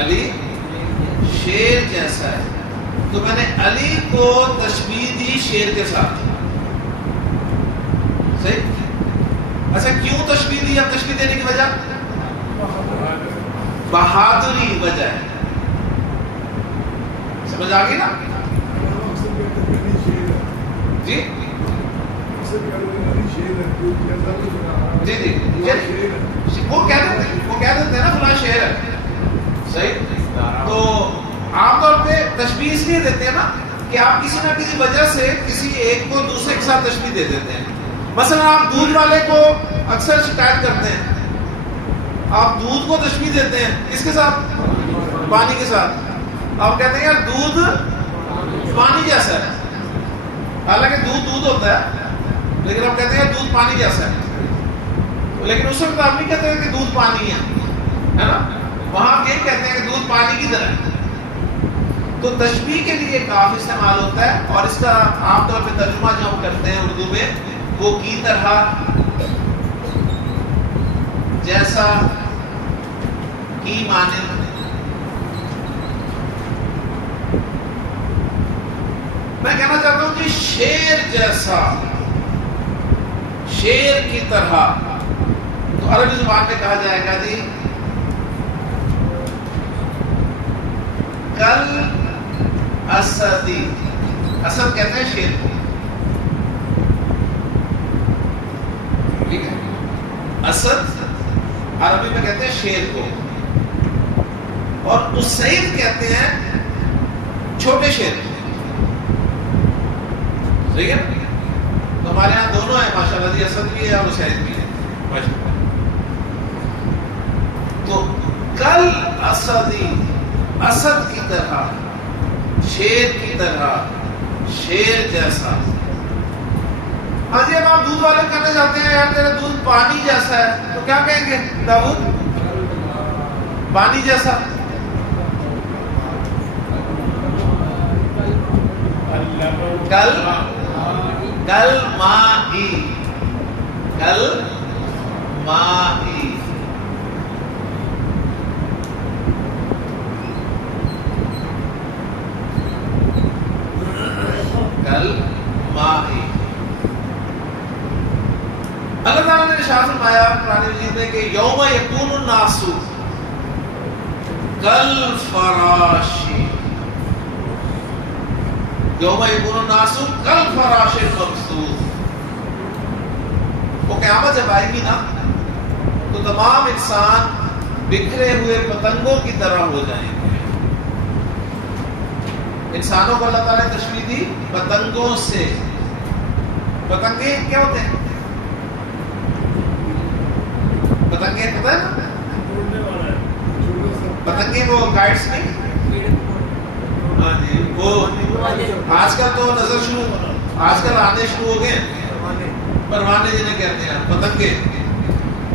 علی شیر جیسا ہے، تو میں نے علی کو تشبیہ دی شیر کے ساتھ. صحیح؟ اچھا کیوں تشبیہ دی؟ اب تشبیہ دینے کی وجہ بہادری وجہ ہے. سمجھ آ گئی نا جی؟ جی جی وہ کہہ دیتے ہیں نا فلاں شعر ہے. صحیح. تو عام طور پہ تشبیہ اس لیے دیتے ہیں نا کہ آپ کسی نہ کسی وجہ سے کسی ایک کو دوسرے کے ساتھ تشبیہ دے دیتے ہیں. مثلا آپ دودھ والے کو اکثر شکایت کرتے ہیں، آپ دودھ کو تشبیہ دیتے ہیں کس کے ساتھ؟ پانی کے ساتھ. آپ کہتے ہیں یار دودھ پانی جیسا ہے، حالانکہ دودھ ہوتا ہے، لیکن آپ کہتے ہیں دودھ پانی جیسا ہے. لیکن اس وقت آپ نہیں کہتے کہ دودھ پانی ہے نا، وہاں آپ یہی کہتے ہیں کہ دودھ پانی کی طرح ہے. تو تشبیہ کے لیے کاف استعمال ہوتا ہے، اور اس کا عام طور پہ ترجمہ جو ہم کرتے ہیں اردو میں وہ کی طرح، جیسا، کی مانند. میں کہنا چاہتا ہوں کہ شیر جیسا، شیر کی طرح. تو عربی زبان میں کہا جائے گا جی کل اسدی. اسد کہتے ہیں شیر کو، ٹھیک ہے. اسد عربی میں کہتے ہیں شیر کو، اور اسید کہتے ہیں چھوٹے شیر کو. ٹھیک ہے. تو ہمارے یہاں دونوں ہیں ماشاءاللہ جی، اسد بھی ہے اور اسید بھی ہے ماشاءاللہ. تو کل اسدی، اسد کی طرح، شیر کی طرح، شیر جیسا. ہاں جی، اب آپ دودھ والے کہنے جاتے ہیں یار تیرا دودھ پانی جیسا ہے، تو کیا کہیں گے؟ داؤد پانی جیسا. کل مائی، کل مائی. الماء. اللہ تعالیٰ نے ارشاد فرمایا قرآن مجید میں کہ یوم یکون الناس کالفراش، یوم یکون الناس کالفراش المبثوث. وہ قیامت جب آئے گی نا تو تمام انسان بکھرے ہوئے پتنگوں کی طرح ہو جائیں گے. انسانوں کو اللہ تعالیٰ نے تشبیہ دی پتنگوں سے. پتنگے کیا ہوتے ہیں؟ پتنگے پتہ ہے نا؟ پتنگے وہ کائٹس نہیں. ہاں جی، وہ آج کل تو نظر شروع، آج کل آنے شروع ہو گئے پروانے جنہیں کہتے ہیں پتنگے.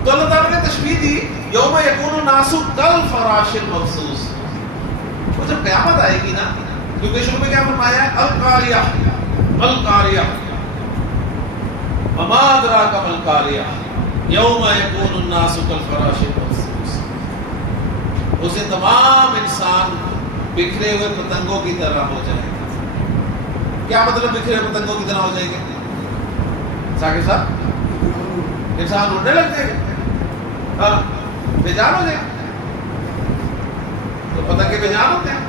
تو اللہ تعالیٰ نے تشبیہ دی یوم یکون الناس کالفراش المبثوث. وہ جب قیامت آئے گی نا، کیونکہ شروع میں کیا فرمایا ہے؟ القاریہ القاریہ وما ادراک ما القاریہ یوم یکون الناس کالفراش المبثوث. اس دن تمام انسان بکھرے ہوئے پتنگوں کی طرح ہو جائیں گے. کیا مطلب بکھرے ہوئے پتنگوں کی طرح ہو جائیں گے؟ ساکر صاحب، انسان اڑنے لگ جائیں گے، ہاں بے جان ہو جائیں گے. تو پتنگے بے جان ہوتے ہیں،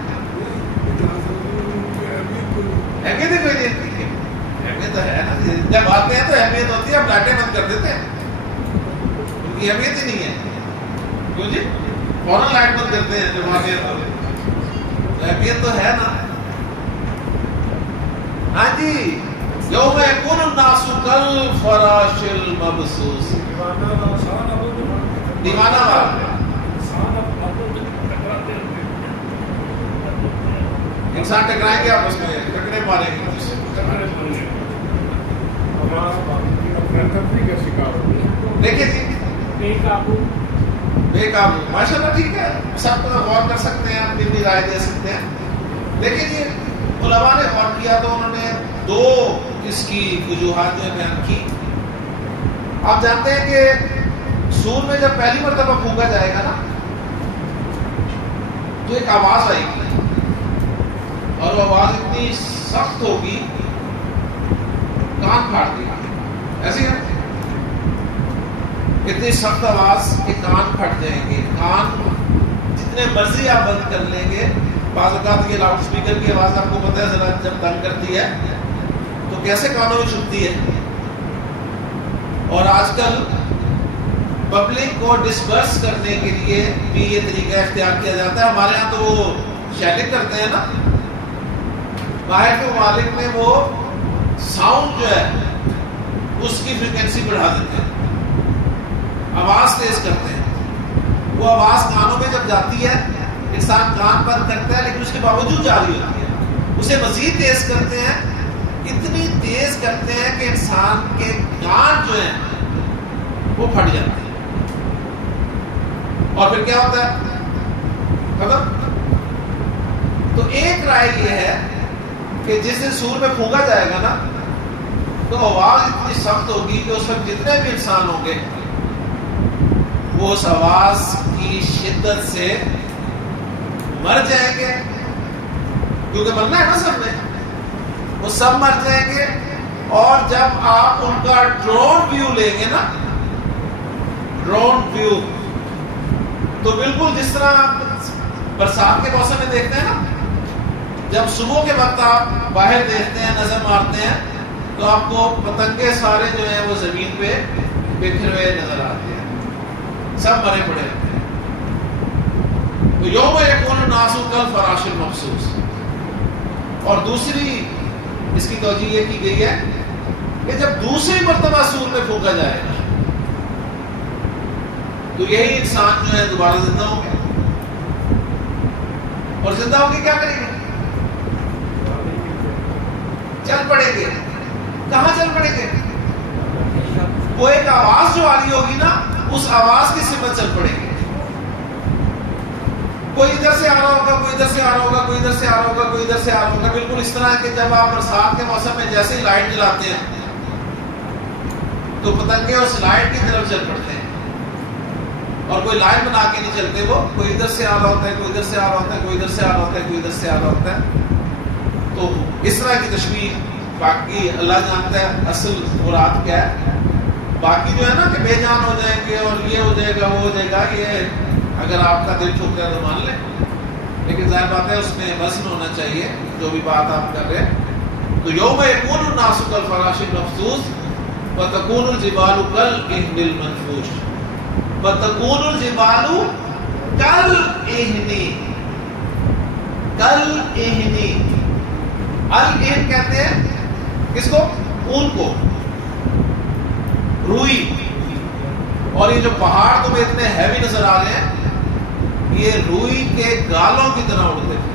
اہمیت ہی کوئی نہیں. اہمیت تو ہے نا، جب آتے ہیں تو اہمیت ہوتی ہے. ہم لائٹیں بند کر دیتے ہیں، ان کی اہمیت ہی نہیں ہے. کیوں جی؟ فوراً لائٹ بند کرتے ہیں جب آتے ہیں تو اہمیت تو ہے نا. ہاں جی، یوم یکون الناس کالفراش المبثوث. دیوانہ والا انسان ٹکرائیں گے آپس میں، ٹکرے ماریں گے. دیکھیں جی، بے قابو ماشاء اللہ ٹھیک ہے، سب کو غور کر سکتے ہیں، اپنی بھی رائے دے سکتے ہیں. لیکن یہ علماء نے غور کیا تو انہوں نے دو اس کی وجوہات جو بیان کی. آپ جانتے ہیں کہ سور میں جب پہلی مرتبہ پھونکا جائے گا نا تو ایک آواز آئے گی، اور وہ آواز اتنی سخت ہوگی کان پھاڑ دے گی. ایسے ہی اتنی سخت آواز کہ کان پھٹ جائیں گے. کان جتنے مرضی آپ بند کر لیں گے. بعض اوقات یہ لاؤڈ اسپیکر کی آواز آپ کو پتہ ہے ذرا جب تنگ کرتی ہے تو کیسے کانوں میں چھپتی ہے. اور آج کل پبلک کو ڈسپرس کرنے کے لیے بھی یہ طریقہ اختیار کیا جاتا ہے. ہمارے ہاں تو وہ شیلنگ کرتے ہیں نا، باہر کے ممالک میں وہ ساؤنڈ جو ہے اس کی فریکوینسی بڑھا دیتے ہیں، آواز تیز کرتے ہیں. وہ آواز کانوں میں جب جاتی ہے انسان کان بند کرتا ہے لیکن اس کے باوجود جاری ہوتی ہے. اسے مزید تیز کرتے ہیں، اتنی تیز کرتے ہیں کہ انسان کے کان جو ہیں وہ پھٹ جاتے ہیں. اور پھر کیا ہوتا ہے خبر؟ تو ایک رائے یہ ہے کہ جس دن سور میں پھونکا جائے گا نا تو آواز اتنی سخت ہوگی کہ اس وقت جتنے بھی انسان ہوں گے وہ اس آواز کی شدت سے مر جائیں گے. کیونکہ مرنا ہے نا سب نے، وہ سب مر جائیں گے. اور جب آپ ان کا ڈرون ویو لیں گے نا، ڈرون ویو، تو بالکل جس طرح آپ برسات کے موسم میں دیکھتے ہیں نا، جب صبح کے وقت آپ باہر دیکھتے ہیں، نظر مارتے ہیں تو آپ کو پتنگے سارے جو ہیں وہ زمین پہ بکھرے ہوئے نظر آتے ہیں، سب مرے پڑے ہوتے ہیں. تو یوم یکون الناس کالفراش المبثوث. اور دوسری اس کی توجیہ یہ کی گئی ہے کہ جب دوسری مرتبہ سور میں پھونکا جائے گا تو یہی انسان جو ہے دوبارہ زندہ ہوں گے. اور زندہ ہوں گے کیا کریں گے؟ چل پڑیں گے. کہاں چل پڑیں گے؟ وہ ایک آواز جو آ رہی ہوگی نا، اس آواز کی سمت چل پڑیں گے. کوئی ادھر سے آ رہا ہوگا، کوئی ادھر سے آ رہا ہوگا، کوئی ادھر سے آ رہا ہوگا، کوئی ادھر سے آ رہا ہوگا. بالکل اس طرح کہ جب آپ برسات کے موسم میں جیسے ہی لائٹ جلاتے ہیں تو پتنگے اس لائٹ کی طرف چل پڑتے ہیں. اور کوئی لائن بنا کے نہیں چلتے، وہ کوئی ادھر سے آ رہا ہوتا ہے، کوئی ادھر سے آ رہا ہوتا ہے، کوئی ادھر سے آ رہا ہوتا ہے، کوئی ادھر سے آ رہا ہوتا ہے. تو اس طرح کی تشبیہ باقی اللہ جانتا ہے اصل مراد کیا ہے. باقی جو ہے نا کہ بے جان ہو جائیں گے اور یہ ہو جائے گا وہ ہو جائے گا، یہ اگر آپ کا دل ٹھکتا ہے تو مان لیں، لیکن ظاہر بات ہے اس میں وزن ہونا چاہیے جو بھی بات آپ کر رہے ہیں. تو یوم یکون الناس کالفراش المبثوث وتکون الجبال کالعہن المنفوش. وتکون الجبال کالعہن، کالعہن. العہن کہتے ہیں کس کو؟ اون کو، روئی. اور یہ جو پہاڑ تمہیں اتنے ہیوی نظر آ رہے ہیں، یہ روئی کے گالوں کی طرح اڑتے تھے،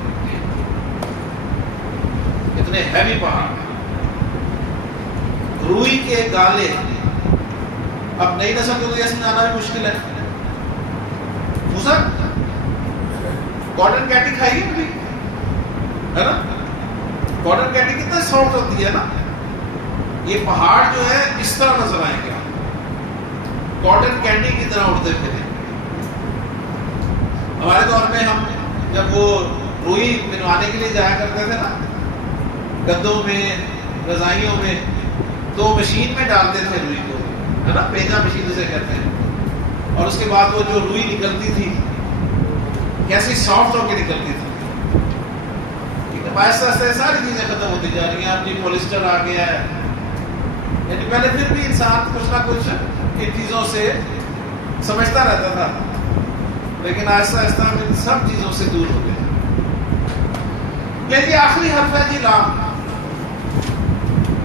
اتنے ہیوی پہاڑ، روئی کے گالے. اب نئی نسل کو تو یہ سمجھانا بھی مشکل ہے. کاٹن کینڈی کھائی ہے نا؟ کاٹن کینڈی کتنا سافٹ ہوتی ہے نا. یہ پہاڑ جو ہے اس طرح نظر آئیں گے، کاٹن کینڈی کی طرح اڑتے پھرے. ہمارے دور میں ہم جب وہ روئی بنوانے کے لیے جایا کرتے تھے نا، گدوں میں، رضائیوں میں، تو مشین میں ڈالتے تھے روئی کو، ہے نا، پیجا مشین سے کہتے ہیں. اور اس کے بعد وہ جو روئی نکلتی تھی کیسی سافٹ ہو کے نکلتی تھی. آہستہ آہستہ ساری چیزیں ختم ہوتی جا رہی ہیں. اب جی پولیسٹر آ گیا ہے، یعنی پہلے پھر بھی انسان کچھ نہ کچھ ان چیزوں سے سمجھتا رہتا تھا، لیکن آہستہ آہستہ ہم ان سب چیزوں سے دور ہو گئے. لیکن آخری حرف ہے جی لام.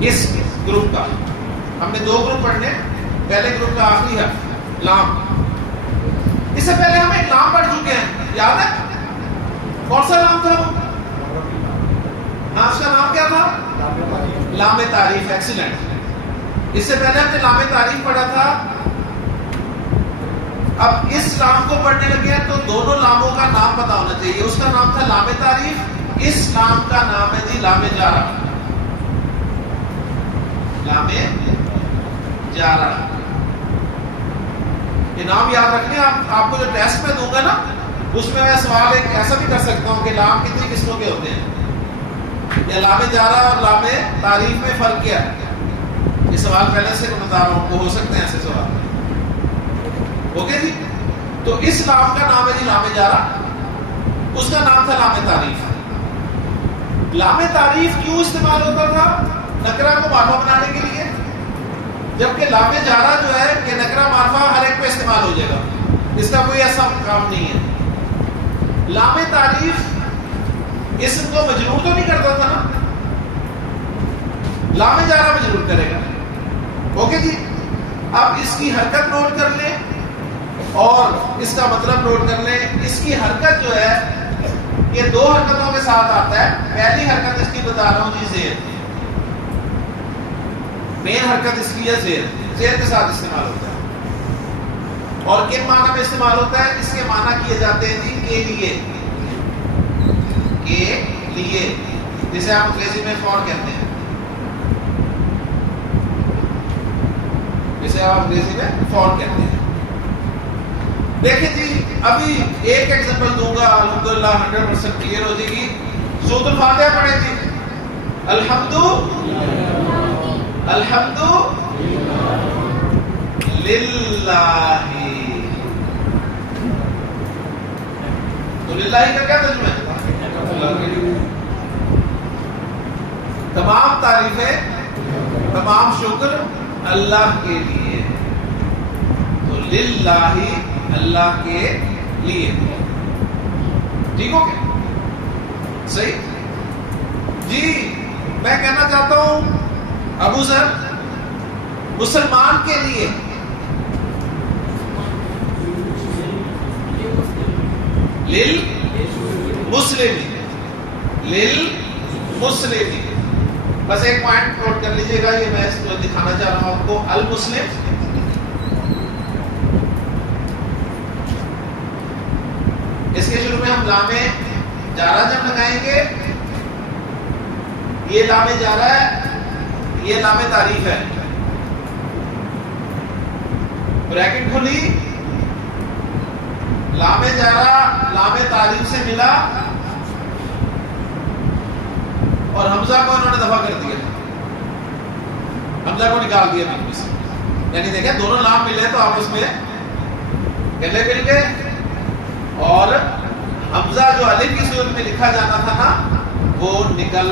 اس گروپ کا ہم نے 2 گروپ پڑھنے. پہلے گروپ کا آخری حرف لام. اس سے پہلے ہم ایک لام پڑھ چکے ہیں، یاد ہے؟ کون سا لام تھا وہ؟ ہاں، اس کا نام کیا تھا؟ لام تعریف. ایکسیلنٹ. اس سے پہلے ہم نے لام تعریف پڑھا تھا. اب اس لام کو پڑھنے لگے ہیں تو دونوں لاموں کا نام پتا ہونا چاہیے. اس کا نام تھا لام تعریف، اس لام کا نام ہے جی لام جارہ. لام جارہ. یہ نام یاد رکھیں. آپ کو جو ٹیسٹ میں دوں گا نا، اس میں میں سوال ایک ایسا بھی کر سکتا ہوں کہ لام کتنی قسموں کے ہوتے ہیں، یا لام جارہ اور لام تعریف میں فرق کیا ہے. یہ سوال پہلے سے بتا رہا ہوں، وہ ہو سکتے ہیں ایسے سوال. اوکے جی. تو اس لام کا نام ہے جی لام جارہ، اس کا نام تھا لام تعریف. لام تعریف کیوں استعمال ہوتا تھا؟ نکرہ کو معرفہ بنانے کے لیے. جبکہ لام جارہ جو ہے کہ نکرہ معرفہ ہر ایک پہ استعمال ہو جائے گا، اس کا کوئی ایسا کام نہیں ہے. لام تعریف اسم کو مجرور تو نہیں کرتا تھا نا، لام جارہ مجرور کرے گا. اوکے جی. اب اس کی حرکت نوٹ کر لیں اور اس کا مطلب نوٹ کر لیں. اس کی حرکت جو ہے یہ 2 حرکتوں کے ساتھ آتا ہے. پہلی حرکت اس کی بتا رہا ہوں جی زیر. مین حرکت اس کی ہے زیر. زیر کے ساتھ استعمال ہوتا ہے. اور کن معنی میں استعمال ہوتا ہے؟ اس کے معنی کیے جاتے ہیں جی کے لیے. کے لیے، جسے آپ انگریزی میں فور کہتے ہیں، جسے آپ انگریزی میں فور کہتے ہیں. دیکھیں جی، ابھی ایک ایگزامپل دوں گا، الحمدللہ 100% کلیئر ہو جائے گی. سورۃ الفاتحہ پڑھیں جی. الحمد للہ. تو للہ کا کیا ترجمہ ہے؟ تمام تعریفیں، تمام شکر اللہ کے لیے. تو للہ، اللہ کے لیے. ٹھیک ہو گیا؟ صحیح جی. میں کہنا چاہتا ہوں ابو ذر، مسلمان کے لیے للمسلم. بس ایک پوائنٹ نوٹ کر لیجئے گا، یہ میں دکھانا چاہ رہا ہوں آپ کو. المسلم اس کے شروع میں ہم لام جارہ جب لگائیں گے، یہ لام جارہ ہے، یہ لام تعریف ہے. بریکٹ کھلی، لام جارہ لام تعریف سے ملا اور حمزہ کو انہوں نے دفع کر دیا. حمزہ کو نکال دیا بیچ میں سے، یعنی دیکھیں دونوں لام ملے تو آپس میں گلے مل گئے، اور حمزہ جو الف کی صورت میں لکھا جانا تھا نا وہ نکل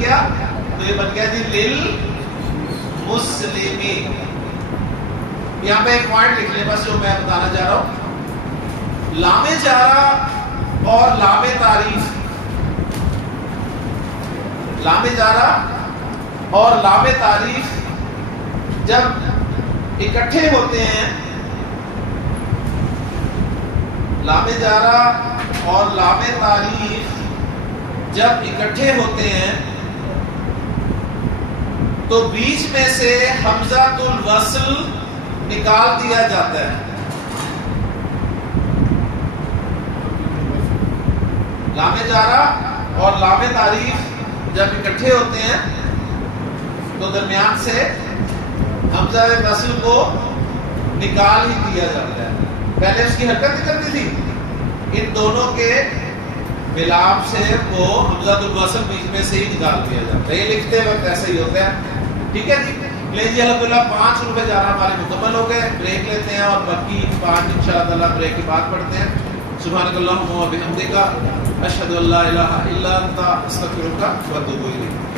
گیا، تو یہ بن گیا جی للمسلمین۔ یہاں پہ ایک پوائنٹ لکھ لیں بس جو میں بتانا چاہ رہا ہوں، لام جارہ اور لام تعریف، لام جارہ اور لام تعریف جب اکٹھے ہوتے ہیں، لام جارہ اور لام تعریف جب اکٹھے ہوتے ہیں تو بیچ میں سے حمزۃ الوصل نکال دیا جاتا ہے۔ لام جارہ اور لام تعریف جب اکٹھے ہوتے ہیں تو درمیان سے حمزہ وصل کو نکال ہی دیا جاتا ہے، پہلے اس کی حرکت نکلتی تھی، ان دونوں کے ملاپ سے وہ حمزۃ الوصل بیچ میں سے ہی نکال دیا جاتا ہے، یہ لکھتے وقت ایسا ہی ہوتا ہے، ٹھیک ہے جی۔ لے جی الحمدللہ 5 ربع جارہ ہمارے مکمل ہو گئے، بریک لیتے ہیں اور باقی 5 انشاءاللہ تعالی بریک کے بعد پڑھتے ہیں۔ سبحانک اللہم و بحمدک، اشہد ان لا الہ الا انت، استغفرک و اتوب الیک۔